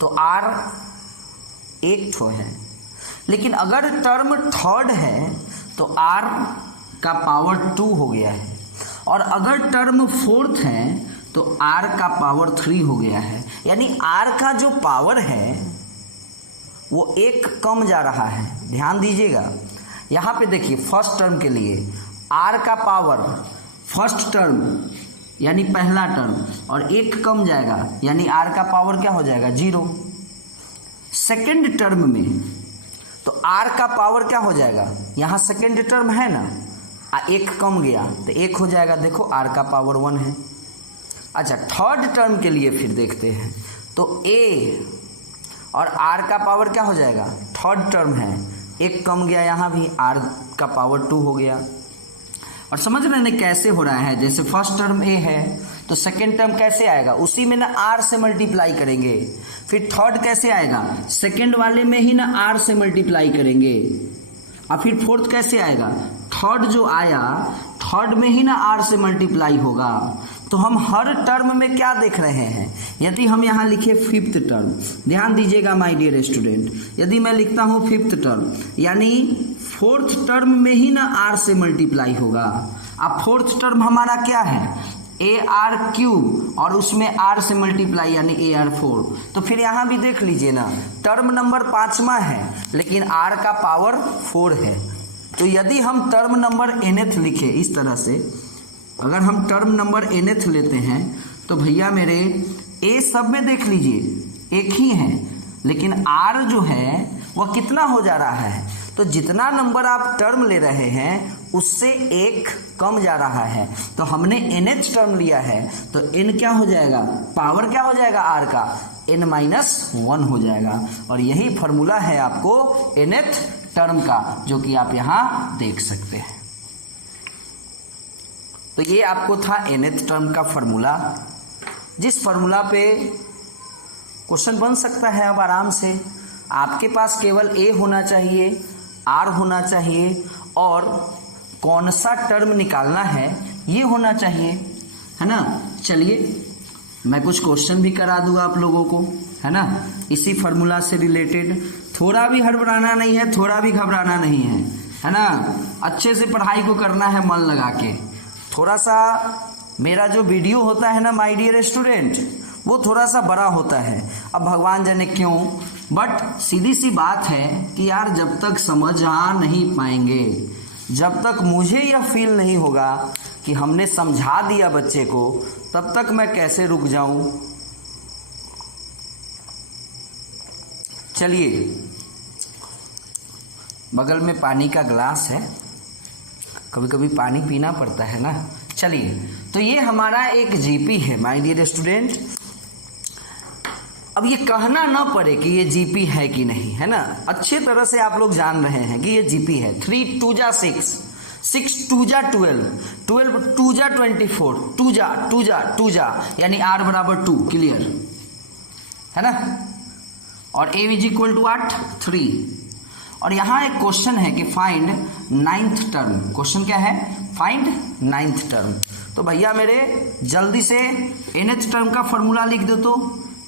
तो आर एक ठो है, लेकिन अगर टर्म थर्ड है तो आर का पावर 2 हो गया है, और अगर टर्म फोर्थ है तो आर का पावर 3 हो गया है। यानी आर का जो पावर है वो एक कम जा रहा है। ध्यान दीजिएगा, यहाँ पे देखिए फर्स्ट टर्म के लिए आर का पावर फर्स्ट टर्म यानी पहला टर्म और एक कम जाएगा, यानी आर का पावर क्या हो जाएगा, 0। सेकेंड टर्म में तो r का पावर क्या हो जाएगा, यहाँ सेकेंड टर्म है ना, एक कम गया तो 1 हो जाएगा। देखो r का पावर 1 है। अच्छा, थर्ड टर्म के लिए फिर देखते हैं, तो a और r का पावर क्या हो जाएगा, थर्ड टर्म है, 1 कम गया, यहाँ भी r का पावर 2 हो गया। और समझ रहे हैं कैसे हो रहा है, जैसे फर्स्ट टर्म a है तो सेकेंड टर्म कैसे आएगा, उसी में ना r से मल्टीप्लाई करेंगे, फिर थर्ड कैसे आएगा, सेकेंड वाले में ही ना r से मल्टीप्लाई करेंगे, और फिर फोर्थ कैसे आएगा, थर्ड जो आया थर्ड में ही ना r से मल्टीप्लाई होगा। तो हम हर टर्म में क्या देख रहे हैं, यदि हम यहाँ लिखे फिफ्थ टर्म, ध्यान दीजिएगा माय डियर स्टूडेंट, यदि मैं लिखता हूँ फिफ्थ टर्म यानी फोर्थ टर्म में ही ना r से मल्टीप्लाई होगा। अब फोर्थ टर्म हमारा क्या है, AR क्यूब, और उसमें r से मल्टीप्लाई यानी AR4। तो फिर यहाँ भी देख लीजिए ना, टर्म नंबर 5वां है लेकिन r का पावर 4 है। तो यदि हम टर्म नंबर nth लिखे इस तरह से, अगर हम टर्म नंबर nth लेते हैं तो भैया मेरे a सब में देख लीजिए एक ही है, लेकिन r जो है वह कितना हो जा रहा है, तो जितना नंबर आप टर्म ले रहे हैं उससे 1 कम जा रहा है। तो हमने nth टर्म लिया है तो n क्या हो जाएगा, पावर क्या हो जाएगा r का, n-1 हो जाएगा। और यही फॉर्मूला है आपको nth टर्म का, जो कि आप यहाँ देख सकते हैं। तो ये आपको था nth टर्म का फॉर्मूला, जिस फॉर्मूला पे क्वेश्चन बन सकता है। अब आराम से आपके पास केवल a होना चाहिए, r होना चाहिए, और कौन सा टर्म निकालना है ये होना चाहिए, है ना। चलिए मैं कुछ क्वेश्चन भी करा दूंगा आप लोगों को, है ना, इसी फॉर्मूला से रिलेटेड। थोड़ा भी हड़बड़ाना नहीं है, थोड़ा भी घबराना नहीं है ना। अच्छे से पढ़ाई को करना है मन लगा के। थोड़ा सा मेरा जो वीडियो होता है ना माय डियर स्टूडेंट, वो थोड़ा सा बड़ा होता है, अब भगवान जाने क्यों, बट सीधी सी बात है कि यार जब तक समझ आ नहीं पाएंगे, जब तक मुझे यह फील नहीं होगा कि हमने समझा दिया बच्चे को, तब तक मैं कैसे रुक जाऊं। चलिए, बगल में पानी का ग्लास है, कभी कभी पानी पीना पड़ता है ना। चलिए, तो ये हमारा एक जीपी है माय डियर स्टूडेंट। अब ये कहना ना पड़े कि ये जीपी है कि नहीं, है ना, अच्छे तरह से आप लोग जान रहे हैं कि ये जीपी है। 3 2 जा 6, 6 2 जा 12, 12 2 जा 24, 2 जा यानी r बराबर 2, क्लियर है ना। और a इज इक्वल टू 8 3। और यहाँ एक क्वेश्चन है कि फाइंड 9th टर्म। क्वेश्चन क्या है, फाइंड 9th टर्म। तो भैया मेरे जल्दी से nth टर्म का फॉर्मूला लिख दो। तो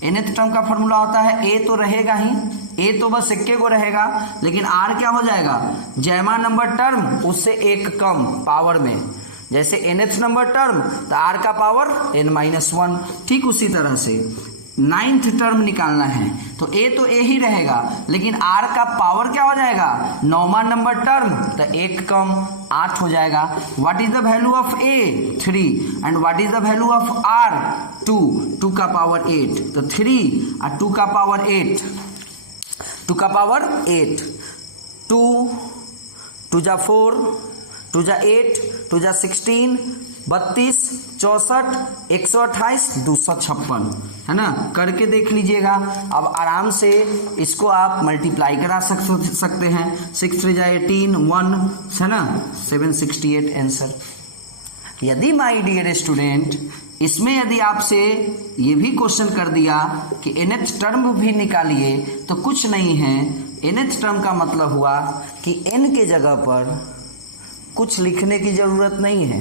nth टर्म का फॉर्मूला होता है a तो रहेगा ही, a तो बस इक्के को रहेगा, लेकिन r क्या हो जाएगा, जैमा नंबर टर्म उससे 1 कम पावर में। जैसे nth नंबर टर्म तो r का पावर n-1, ठीक उसी तरह से 9th टर्म निकालना है तो a तो a ही रहेगा, लेकिन r का पावर क्या हो जाएगा, 9वां नंबर टर्म तो 1 कम 8 हो जाएगा। What is the value of a 3 and what is the value of r 2, 2 का पावर 8, तो 3 और 2 का पावर 8, 2 का पावर 8, 2 जा 4, 2 जा 8, 2 जा 16, 32, 64, 128, 256, है ना। करके देख लीजिएगा। अब आराम से इसको आप मल्टीप्लाई करा सकते हैं। 6 3 जा 18, 1 है ना, 768 आंसर। यदि माय डियर स्टूडेंट इसमें यदि आपसे ये भी क्वेश्चन कर दिया कि nth टर्म भी निकालिए, तो कुछ नहीं है, nth टर्म का मतलब हुआ कि n के जगह पर कुछ लिखने की जरूरत नहीं है,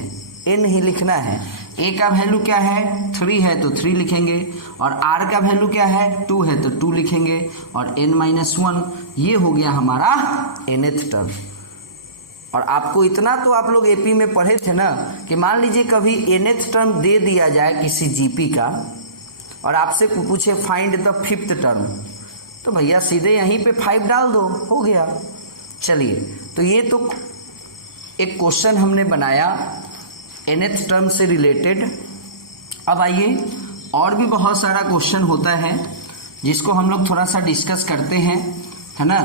n ही लिखना है। a का वैल्यू क्या है, 3 है तो 3 लिखेंगे, और r का वैल्यू क्या है, 2 है तो 2 लिखेंगे, और n-1 ये हो गया हमारा nth टर्म। और आपको इतना तो आप लोग एपी में पढ़े थे ना कि मान लीजिए कभी nth टर्म दे दिया जाए किसी जीपी का और आपसे पूछे फाइंड द 5th टर्म, तो भैया सीधे यहीं पे 5 डाल दो, हो गया। चलिए, तो ये तो एक क्वेश्चन हमने बनाया nth टर्म से रिलेटेड। अब आइए, और भी बहुत सारा क्वेश्चन होता है जिसको हम लोग थोड़ा सा डिस्कस करते हैं, है ना।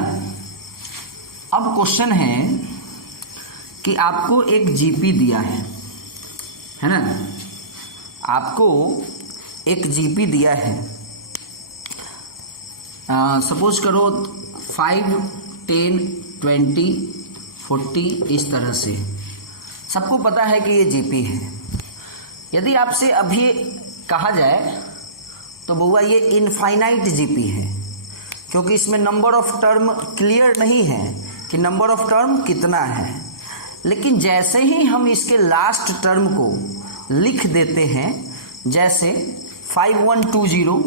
अब क्वेश्चन है कि आपको एक जीपी दिया है ना, आपको एक जीपी दिया है, सपोज करो 5, 10, 20, 40 इस तरह से। सबको पता है कि ये जीपी है। यदि आपसे अभी कहा जाए तो बउआ ये इनफाइनाइट जीपी है, क्योंकि इसमें नंबर ऑफ टर्म क्लियर नहीं है कि नंबर ऑफ टर्म कितना है। लेकिन जैसे ही हम इसके लास्ट टर्म को लिख देते हैं, जैसे 5120,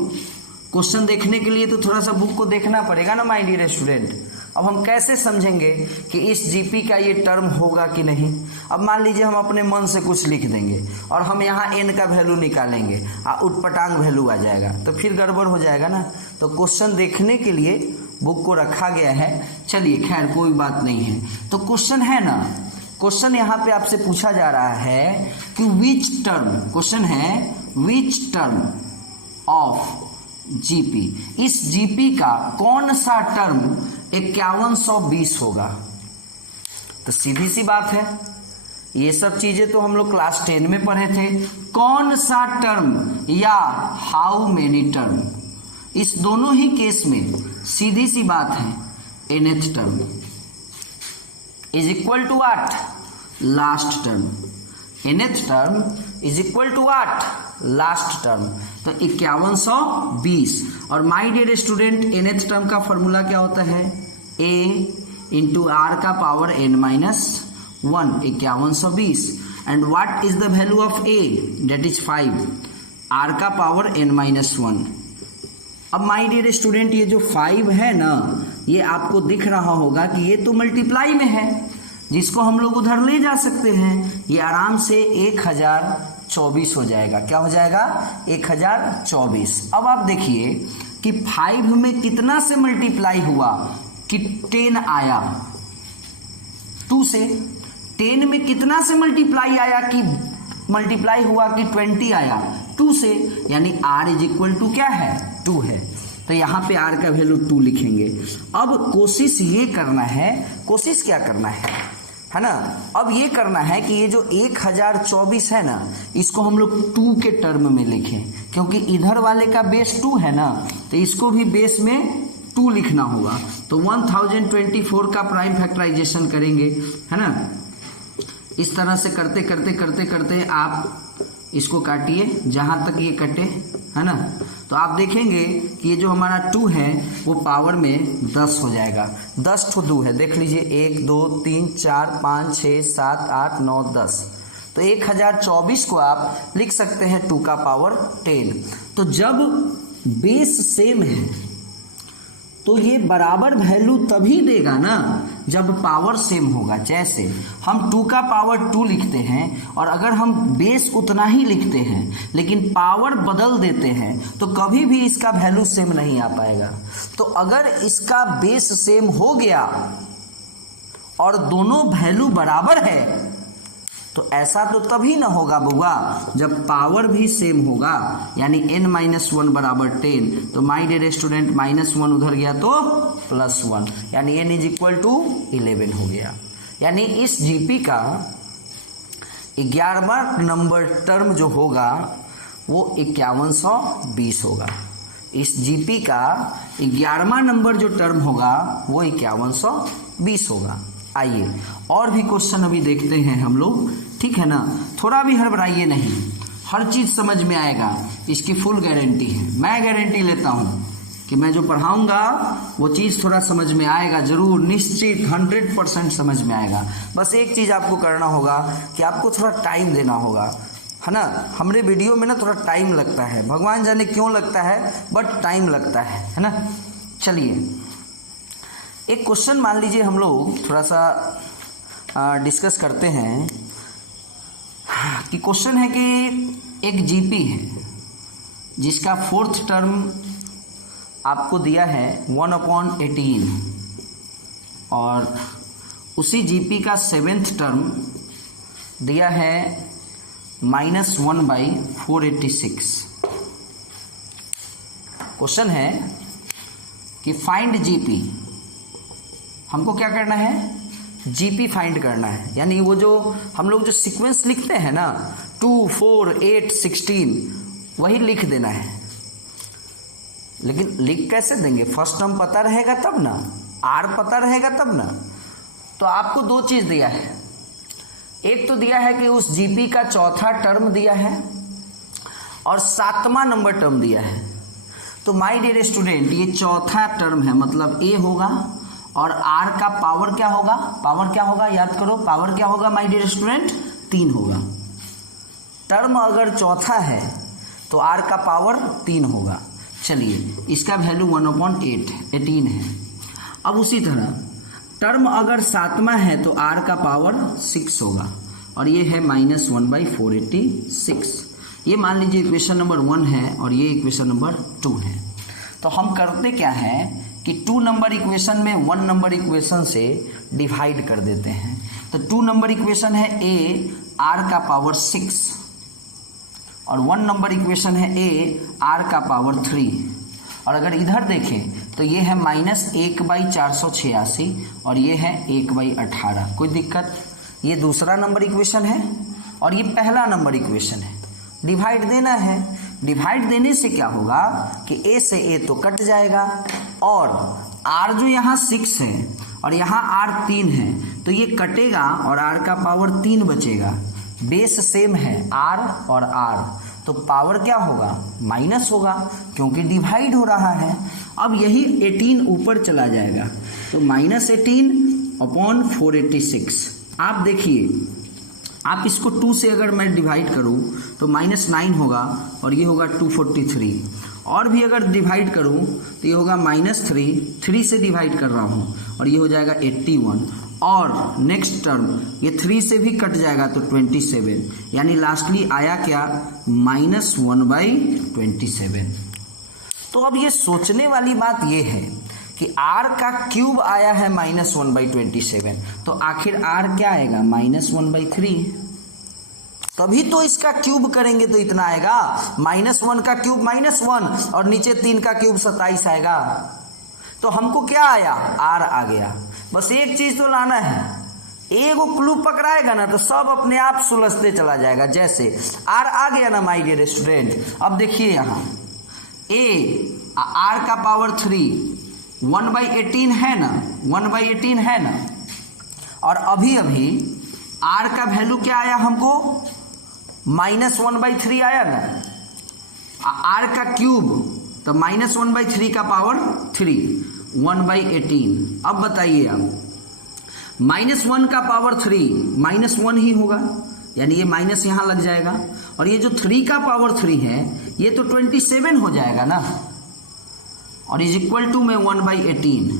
क्वेश्चन देखने के लिए तो थोड़ा सा बुक को देखना पड़ेगा ना माय डियर स्टूडेंट। अब हम कैसे समझेंगे कि इस जीपी का ये टर्म होगा कि नहीं। अब मान लीजिए हम अपने मन से कुछ लिख देंगे और हम यहाँ एन का वैल्यू निकालेंगे, उटपटांग वैल्यू आ जाएगा, तो फिर गड़बड़ हो जाएगा ना। तो क्वेश्चन देखने के लिए बुक को रखा गया है। चलिए खैर कोई बात नहीं है। तो क्वेश्चन है ना, क्वेश्चन यहाँ पे आपसे पूछा जा रहा है कि विच टर्म, क्वेश्चन है विच टर्म ऑफ जीपी, इस जीपी का कौन सा टर्म 5120 होगा। तो सीधी सी बात है, ये सब चीजें तो हम लोग क्लास 10 में पढ़े थे। कौन सा टर्म या हाउ मेनी टर्म, इस दोनों ही केस में सीधी सी बात है, nth term is equal to 8 last term, nth term is equal to 8 last term. तो 5120। और my dear student, nth term का फॉर्मूला क्या होता है, a इंटू आर का power n-1, 5120। And what is the value of a, that is 5, r का power n-1। अब my dear student, ये जो 5 है ना, ये आपको दिख रहा होगा कि ये तो मल्टीप्लाई में है, जिसको हम लोग उधर ले जा सकते हैं। ये आराम से 1024 हो जाएगा। क्या हो जाएगा, 1024। अब आप देखिए कि 5 में कितना से मल्टीप्लाई हुआ कि 10 आया, 2 से। 10 में कितना से मल्टीप्लाई आया कि मल्टीप्लाई हुआ कि 20 आया, 2 से। यानी r इज इक्वल टू क्या है, 2 है। तो यहाँ पे r का वैल्यू 2 लिखेंगे। अब कोशिश ये करना है, कोशिश क्या करना है ना, अब ये करना है कि ये जो 1024 है ना, इसको हम लोग 2 के टर्म में लिखें, क्योंकि इधर वाले का बेस 2 है ना, तो इसको भी बेस में 2 लिखना होगा। तो 1024 का प्राइम फैक्टराइजेशन करेंगे, है ना। इस तरह से करते करते करते करते आप इसको काटिए जहां तक ये कटे, है ना। तो आप देखेंगे कि ये जो हमारा 2 है वो पावर में 10 हो जाएगा। 10 तो 2 है, देख लीजिए, 1 2 3 4 5 6 7 8 9 10। तो 1024 को आप लिख सकते हैं 2 का पावर 10। तो जब बेस सेम है तो ये बराबर वैल्यू तभी देगा ना जब पावर सेम होगा। जैसे हम 2 का पावर 2 लिखते हैं और अगर हम बेस उतना ही लिखते हैं लेकिन पावर बदल देते हैं तो कभी भी इसका वैल्यू सेम नहीं आ पाएगा। तो अगर इसका बेस सेम हो गया और दोनों वैल्यू बराबर है तो ऐसा तो तभी ना होगा बुआ जब पावर भी सेम होगा, यानी n-1 बराबर 10। तो माय डियर स्टूडेंट, -1 उधर गया तो +1, यानी n इज इक्वल टू 11 हो गया। यानी इस जीपी का 11वां नंबर टर्म जो होगा वो 5120 होगा। इस जीपी का 11वां नंबर जो टर्म होगा वो 5120 होगा। आइए और भी क्वेश्चन अभी देखते हैं हम लोग, ठीक है ना। थोड़ा भी हड़बड़ाइए नहीं, हर चीज समझ में आएगा, इसकी फुल गारंटी है। मैं गारंटी लेता हूं कि मैं जो पढ़ाऊंगा वो चीज थोड़ा समझ में आएगा, जरूर, निश्चित 100% समझ में आएगा। बस एक चीज आपको करना होगा कि आपको थोड़ा टाइम देना होगा, है ना। हमारे वीडियो में ना थोड़ा टाइम लगता है, भगवान जाने क्यों लगता है, बट टाइम लगता है ना। चलिए एक क्वेश्चन मान लीजिए, हम लोग थोड़ा सा डिस्कस करते हैं कि क्वेश्चन है कि एक जीपी है जिसका 4th टर्म आपको दिया है 1/18 और उसी जीपी का 7th टर्म दिया है -1/486। क्वेश्चन है कि फाइंड जीपी हमको क्या करना है, जीपी फाइंड करना है। यानी वो जो हम लोग जो सीक्वेंस लिखते हैं ना 2, 4, 8, 16 वही लिख देना है। लेकिन लिख कैसे देंगे, फर्स्ट टर्म पता रहेगा तब ना, आर पता रहेगा तब ना। तो आपको दो चीज दिया है, एक तो दिया है कि उस जीपी का चौथा टर्म दिया है और 7वां नंबर टर्म दिया है। तो माय डियर स्टूडेंट ये चौथा टर्म है, मतलब ए होगा और आर का पावर क्या होगा, पावर क्या होगा याद करो, पावर क्या होगा माय डियर स्टूडेंट, 3 होगा। टर्म अगर चौथा है तो आर का पावर 3 होगा। चलिए इसका वैल्यू 1/8 18 है। अब उसी तरह टर्म अगर 7वां है तो आर का पावर 6 होगा और ये है -1/486। ये मान लीजिए इक्वेशन नंबर 1 है और ये इक्वेशन नंबर 2 है। तो हम करते क्या है कि 2 नंबर इक्वेशन में 1 नंबर इक्वेशन से डिवाइड कर देते हैं। तो 2 नंबर इक्वेशन है ए आर का पावर 6 और 1 नंबर इक्वेशन है ए आर का पावर 3। और अगर इधर देखें तो ये है -1/486 और ये है 1/18। कोई दिक्कत, ये दूसरा नंबर इक्वेशन है और ये पहला नंबर इक्वेशन है। डिवाइड देना है, डिवाइड देने से क्या होगा कि ए से ए तो कट जाएगा और आर जो यहाँ 6 है और यहाँ आर 3 है तो ये कटेगा और आर का पावर 3 बचेगा। बेस सेम है आर और आर, तो पावर क्या होगा, माइनस होगा क्योंकि डिवाइड हो रहा है। अब यही 18 ऊपर चला जाएगा तो -18/486। आप देखिए, आप इसको 2 से अगर मैं डिवाइड करूं तो -9 होगा और ये होगा 243। और भी अगर डिवाइड करूं तो ये होगा -3 से डिवाइड कर रहा हूं और ये हो जाएगा 81। और नेक्स्ट टर्म ये 3 से भी कट जाएगा तो 27, यानी लास्टली आया क्या, -1/27। तो अब ये सोचने वाली बात ये है कि r का क्यूब आया है -1/27, तो आखिर r क्या आएगा, -1/3। तभी तो इसका क्यूब करेंगे तो इतना आएगा, -1 का क्यूब -1 और नीचे 3 का क्यूब 27 आएगा। तो हमको क्या आया, r आ गया। बस एक चीज तो लाना है, एगो क्लू पकड़ाएगा ना तो सब अपने आप सुलझते चला जाएगा। जैसे r आ गया ना माय डियर स्टूडेंट। अब देखिए यहाँ a r का पावर 3 1/18 है ना, 1/18 है ना। और अभी अभी r का वैल्यू क्या आया हमको, -1/3 आया ना। r का क्यूब तो -1/3 का पावर 3 1/18। अब बताइए आप, -1 का पावर 3 -1 ही होगा, यानी ये माइनस यहाँ लग जाएगा। और ये जो 3 का पावर 3 है ये तो 27 हो जाएगा ना, और इज इक्वल टू में 1/18,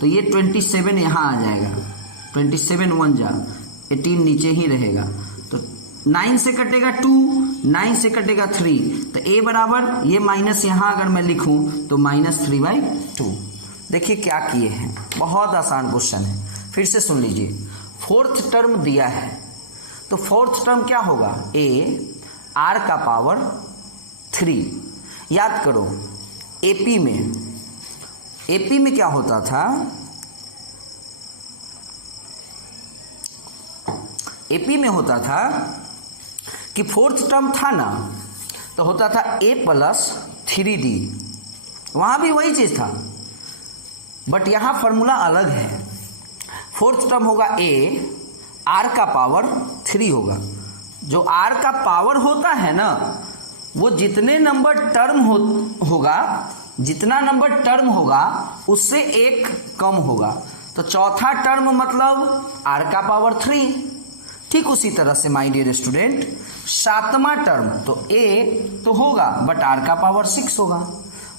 तो ये 27 यहाँ आ जाएगा। 27 1 जा 18 नीचे ही रहेगा, तो 9 से कटेगा 2, 9 से कटेगा 3, तो a बराबर ये माइनस यहाँ अगर मैं लिखूं तो -3/2। देखिए क्या किए हैं, बहुत आसान क्वेश्चन है, फिर से सुन लीजिए। 4th टर्म दिया है तो 4th टर्म क्या होगा, a r का पावर 3। याद करो एपी में क्या होता था, एपी में होता था कि 4th टर्म था ना तो होता था a + 3d, वहां भी वही चीज था बट यहां फॉर्मूला अलग है। 4th टर्म होगा a r का पावर 3 होगा। जो r का पावर होता है ना वो जितने नंबर टर्म होगा, जितना नंबर टर्म होगा उससे एक कम होगा। तो चौथा टर्म मतलब r का पावर 3। ठीक उसी तरह से माय डियर स्टूडेंट 7वां टर्म तो a तो होगा बट r का पावर 6 होगा,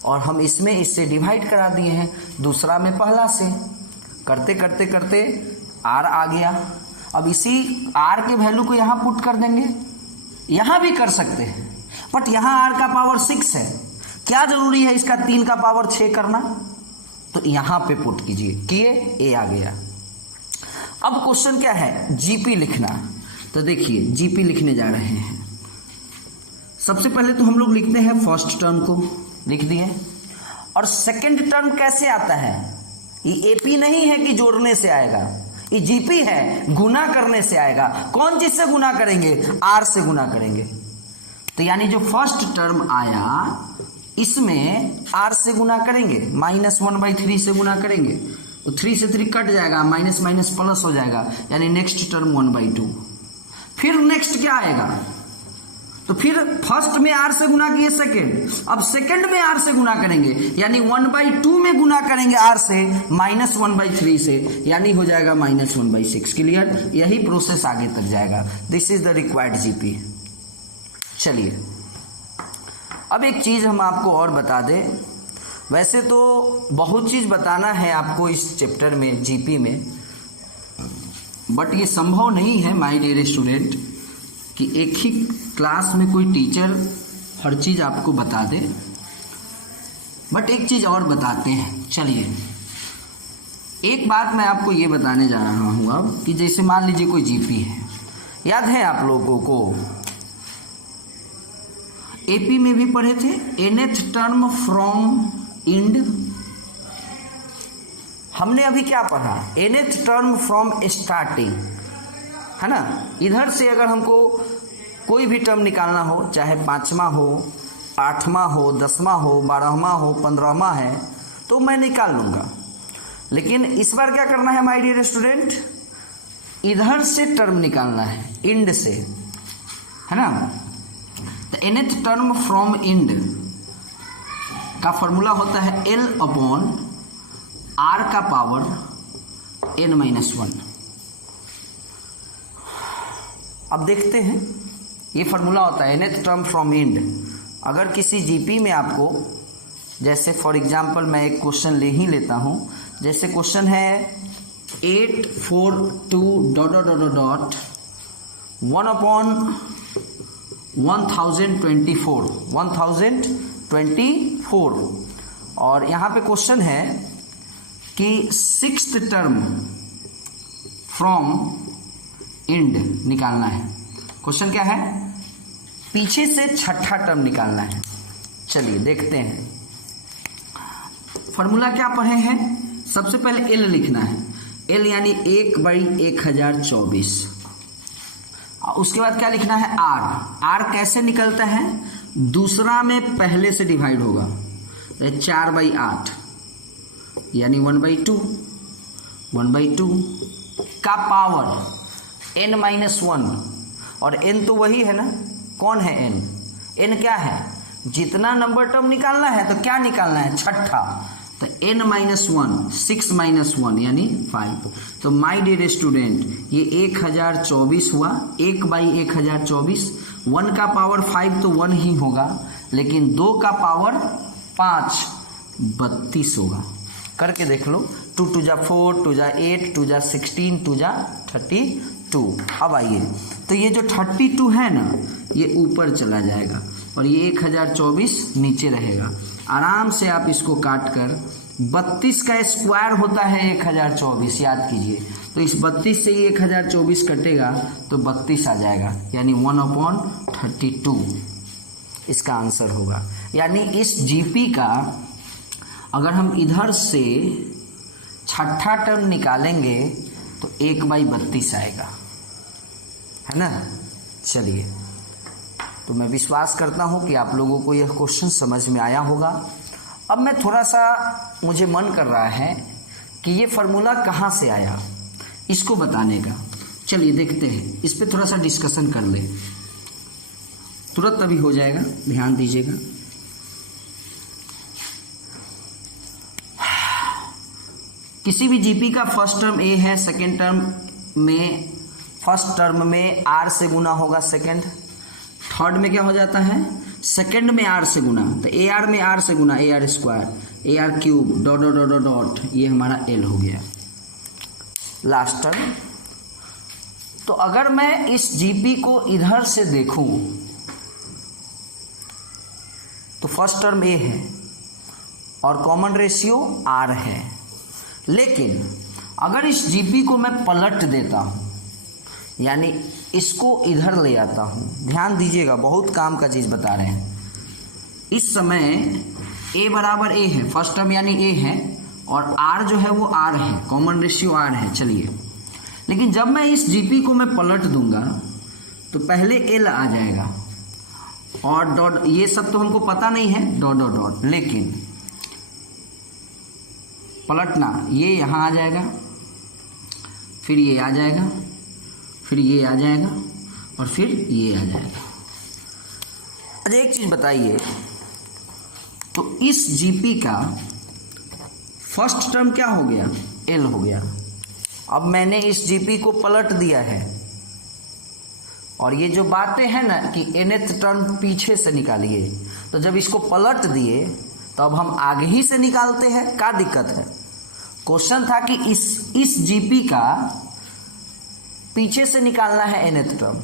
और हम इसमें इससे डिवाइड करा दिए हैं, दूसरा में पहला से करते करते करते r आ गया। अब इसी r के वैल्यू को यहाँ पुट कर देंगे, यहाँ भी कर सकते हैं बट यहाँ r का पावर 6 है, क्या जरूरी है इसका 3 का पावर 6 करना, तो यहाँ पे पुट कीजिए, किए a आ गया। अब क्वेश्चन क्या है, जीपी लिखना। तो देखिए जीपी लिखने जा रहे हैं। सबसे पहले तो हम लोग लिखते हैं फर्स्ट टर्म को, लिख दिए। और सेकंड टर्म कैसे आता है, ये एपी नहीं है कि जोड़ने से आएगा, ये जीपी है, गुना करने से आएगा। कौन चीज से गुना करेंगे? आर से गुना करेंगे। तो यानी जो फर्स्ट टर्म आया इसमें आर से गुना करेंगे, -1/3 से गुना करेंगे, तो 3 से 3 कट जाएगा, माइनस माइनस प्लस हो जाएगा, यानी नेक्स्ट टर्म 1/2। फिर नेक्स्ट क्या आएगा? तो फिर फर्स्ट में आर से गुना किए सेकेंड, अब सेकेंड में आर से गुना करेंगे, यानी 1/2 में गुना करेंगे आर से, -1/3 से, यानी हो जाएगा -1/6। क्लियर? यही प्रोसेस आगे तक जाएगा। This is the required GP. चलिए अब एक चीज हम आपको और बता दें। वैसे तो बहुत चीज बताना है आपको इस चैप्टर में, जीपी में, बट ये संभव नहीं है माय डियर स्टूडेंट कि एक ही क्लास में कोई टीचर हर चीज आपको बता दे। बट एक चीज और बताते हैं। चलिए एक बात मैं आपको ये बताने जा रहा हूं अब, कि जैसे मान लीजिए कोई जीपी है, याद है आप लोगों को एपी में भी पढ़े थे, nth टर्म फ्रॉम इंड। हमने अभी क्या पढ़ा? nth टर्म फ्रॉम स्टार्टिंग, है ना। इधर से अगर हमको कोई भी टर्म निकालना हो, चाहे 5वां हो, 8वां हो, 10वां हो, 12वां हो, 15वां है, तो मैं निकाल लूंगा। लेकिन इस बार क्या करना है माय डियर स्टूडेंट? इधर से टर्म निकालना है, इंड से, है ना। तो nth टर्म फ्रॉम इंड का फॉर्मूला होता है L/r का पावर n-1। अब देखते हैं, ये फॉर्मूला होता है nth टर्म फ्रॉम इंड। अगर किसी जीपी में आपको, जैसे फॉर एग्जांपल मैं एक क्वेश्चन ले ही लेता हूं, जैसे क्वेश्चन है 842 ... 1024 और यहाँ पे क्वेश्चन है कि 6th टर्म फ्रॉम इंड निकालना है। क्वेश्चन क्या है? पीछे से छठा टर्म निकालना है। चलिए देखते हैं। फॉर्मूला क्या पढ़े हैं? सबसे पहले एल लिखना है, एल यानी 1/1024। उसके बाद क्या लिखना है? आर। आर कैसे निकलता है? दूसरा में पहले से डिवाइड होगा, 4/8 यानी 1/2। 1/2 का पावर n-1, और n तो वही है ना। कौन है n? n क्या है? जितना नंबर टर्म निकालना है तो क्या निकालना है? छठा। तो n-1 6 - 1 यानी 5। तो माय डियर स्टूडेंट ये 1024 हुआ, 1/1024। 1 का पावर 5 तो 1 ही होगा, लेकिन 2 का पावर 5 32 होगा। करके देख लो। 2 × 4 2 × 8 2 × 16 2 × 32। अब आइए, तो ये जो 32 है ना, ये ऊपर चला जाएगा और ये 1024 नीचे रहेगा। आराम से आप इसको काट कर, 32 का स्क्वायर होता है 1024, याद कीजिए। तो इस 32 से ये 1024 कटेगा तो 32 आ जाएगा, यानी 1/32 इसका आंसर होगा। यानी इस जीपी का अगर हम इधर से छठा टर्म निकालेंगे तो 1/32 आएगा, है ना। चलिए, तो मैं विश्वास करता हूं कि आप लोगों को यह क्वेश्चन समझ में आया होगा। अब मैं थोड़ा सा, मुझे मन कर रहा है कि ये फार्मूला कहाँ से आया, इसको बताने का। चलिए देखते हैं, इस पे थोड़ा सा डिस्कशन कर ले, तुरंत अभी हो जाएगा, ध्यान दीजिएगा। किसी भी जीपी का फर्स्ट टर्म ए है, सेकेंड टर्म में, फर्स्ट टर्म में आर से गुना होगा सेकेंड, थर्ड में क्या हो जाता है, सेकेंड में आर से गुना, तो ए आर में आर से गुना, a r square, a r cube, dot dot dot dot, ये हमारा एल हो गया लास्ट टर्म। तो अगर मैं इस जीपी को इधर से देखूं तो फर्स्ट टर्म ए है और कॉमन रेशियो आर है, लेकिन अगर इस जीपी को मैं पलट देता हूं, यानी इसको इधर ले आता हूं, ध्यान दीजिएगा, बहुत काम का चीज बता रहे हैं। इस समय a बराबर a है, फर्स्ट टर्म यानी a है, और आर जो है वो आर है, कॉमन रेशियो आर है। चलिए, लेकिन जब मैं इस जीपी को मैं पलट दूंगा तो पहले एल आ जाएगा और डॉट, ये सब तो हमको पता नहीं है, डॉट डॉट डॉट, लेकिन पलटना, ये यहाँ आ जाएगा, फिर ये आ जाएगा, फिर ये आ जाएगा और फिर ये आ जाएगा। अच्छा एक चीज बताइए, तो इस जीपी का फर्स्ट टर्म क्या हो गया? एल हो गया। अब मैंने इस जीपी को पलट दिया है और ये जो बातें हैं ना कि nth टर्म पीछे से निकालिए, तो जब इसको पलट दिए तो अब हम आगे ही से निकालते हैं, क्या दिक्कत है? क्वेश्चन था कि इस जीपी का पीछे से निकालना है nth टर्म,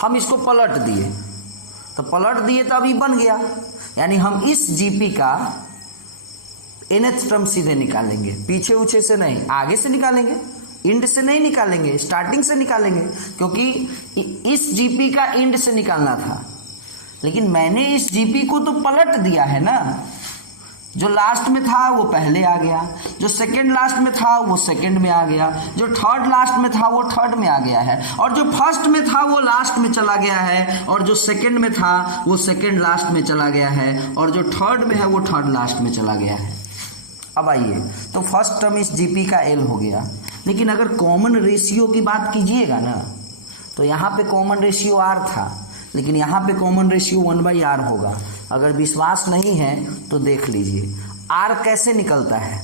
हम इसको पलट दिए, तो पलट दिए तो अभी बन गया, यानी हम इस जीपी का nth टर्म सीधे निकालेंगे, पीछे ऊंचे से नहीं, आगे से निकालेंगे, इंड से नहीं निकालेंगे, स्टार्टिंग से निकालेंगे, क्योंकि इस जीपी का इंड से निकालना था। लेकिन मैंने इस जीपी को तो पलट दिया है ना, जो लास्ट में था वो पहले आ गया, जो सेकंड लास्ट में था वो सेकंड में आ गया, जो थर्ड लास्ट में था वो थर्ड में आ गया है, और जो फर्स्ट में था वो लास्ट में चला गया है, और जो सेकंड में था वो सेकंड लास्ट में चला गया है, और जो थर्ड में है वो थर्ड लास्ट में चला गया है। अब आइए, तो फर्स्ट टर्म इस जीपी का एल हो गया। लेकिन अगर कॉमन रेशियो की बात कीजिएगा ना, तो यहाँ पे कॉमन रेशियो आर था, लेकिन यहाँ पे कॉमन रेशियो 1/r होगा। अगर विश्वास नहीं है तो देख लीजिए आर कैसे निकलता है,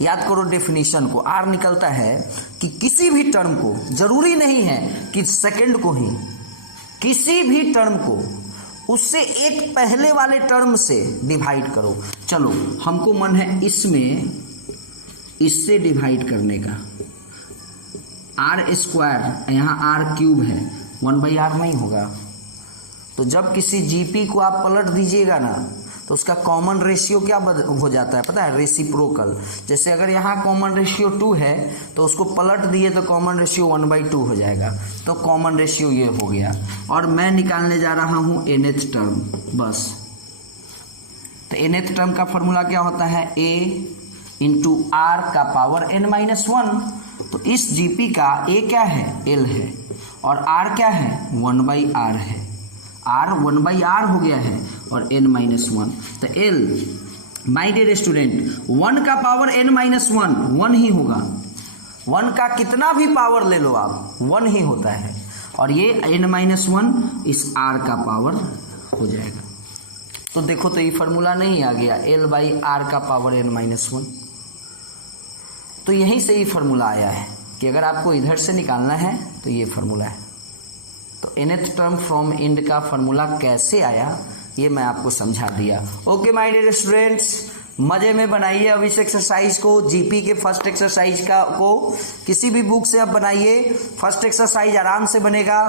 याद करो डेफिनेशन को। आर निकलता है कि किसी भी टर्म को, जरूरी नहीं है कि सेकंड को ही, किसी भी टर्म को उससे एक पहले वाले टर्म से डिवाइड करो। चलो, हमको मन है इसमें इससे डिवाइड करने का, आर स्क्वायर, यहाँ आर क्यूब है, 1/r नहीं होगा। तो जब किसी जीपी को आप पलट दीजिएगा ना, तो उसका कॉमन रेशियो क्या हो जाता है पता है? रेसिप्रोकल। जैसे अगर यहाँ कॉमन रेशियो 2 है तो उसको पलट दिए तो कॉमन रेशियो 1/2 हो जाएगा, तो कॉमन रेशियो ये हो गया। और मैं निकालने जा रहा हूँ nth टर्म, बस। तो nth टर्म का फॉर्मूला क्या होता है? a इंटू आर का पावर n-1। तो इस जीपी का a क्या है? l है, और r क्या है? 1/r है। r 1/r हो गया है और n-1, तो l, माय डियर स्टूडेंट, 1 का पावर n-1 1 ही होगा। 1 का कितना भी पावर ले लो आप, 1 ही होता है, और ये n-1 इस r का पावर हो जाएगा। तो देखो, तो ये फॉर्मूला नहीं आ गया, l/r का पावर n-1। तो यहीं से ये फॉर्मूला आया है कि अगर आपको इधर से निकालना है तो ये फॉर्मूला है। तो nth टर्म फ्रॉम इंड का फॉर्मूला कैसे आया ये मैं आपको समझा दिया। ओके माय डियर स्टूडेंट्स, मजे में बनाइए अब इस एक्सरसाइज को, जीपी के फर्स्ट एक्सरसाइज को किसी भी बुक से आप बनाइए, फर्स्ट एक्सरसाइज आराम से बनेगा।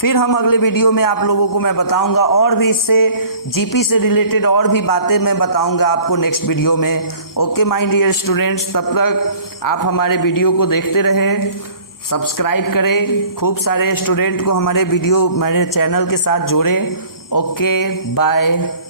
फिर हम अगले वीडियो में आप लोगों को मैं बताऊंगा और भी इससे जीपी से रिलेटेड और भी बातें मैं बताऊंगा आपको नेक्स्ट वीडियो में। ओके माय डियर स्टूडेंट्स, तब तक आप हमारे वीडियो को देखते रहें, सब्सक्राइब करें, खूब सारे स्टूडेंट को हमारे चैनल के साथ जोड़ें। Okay bye.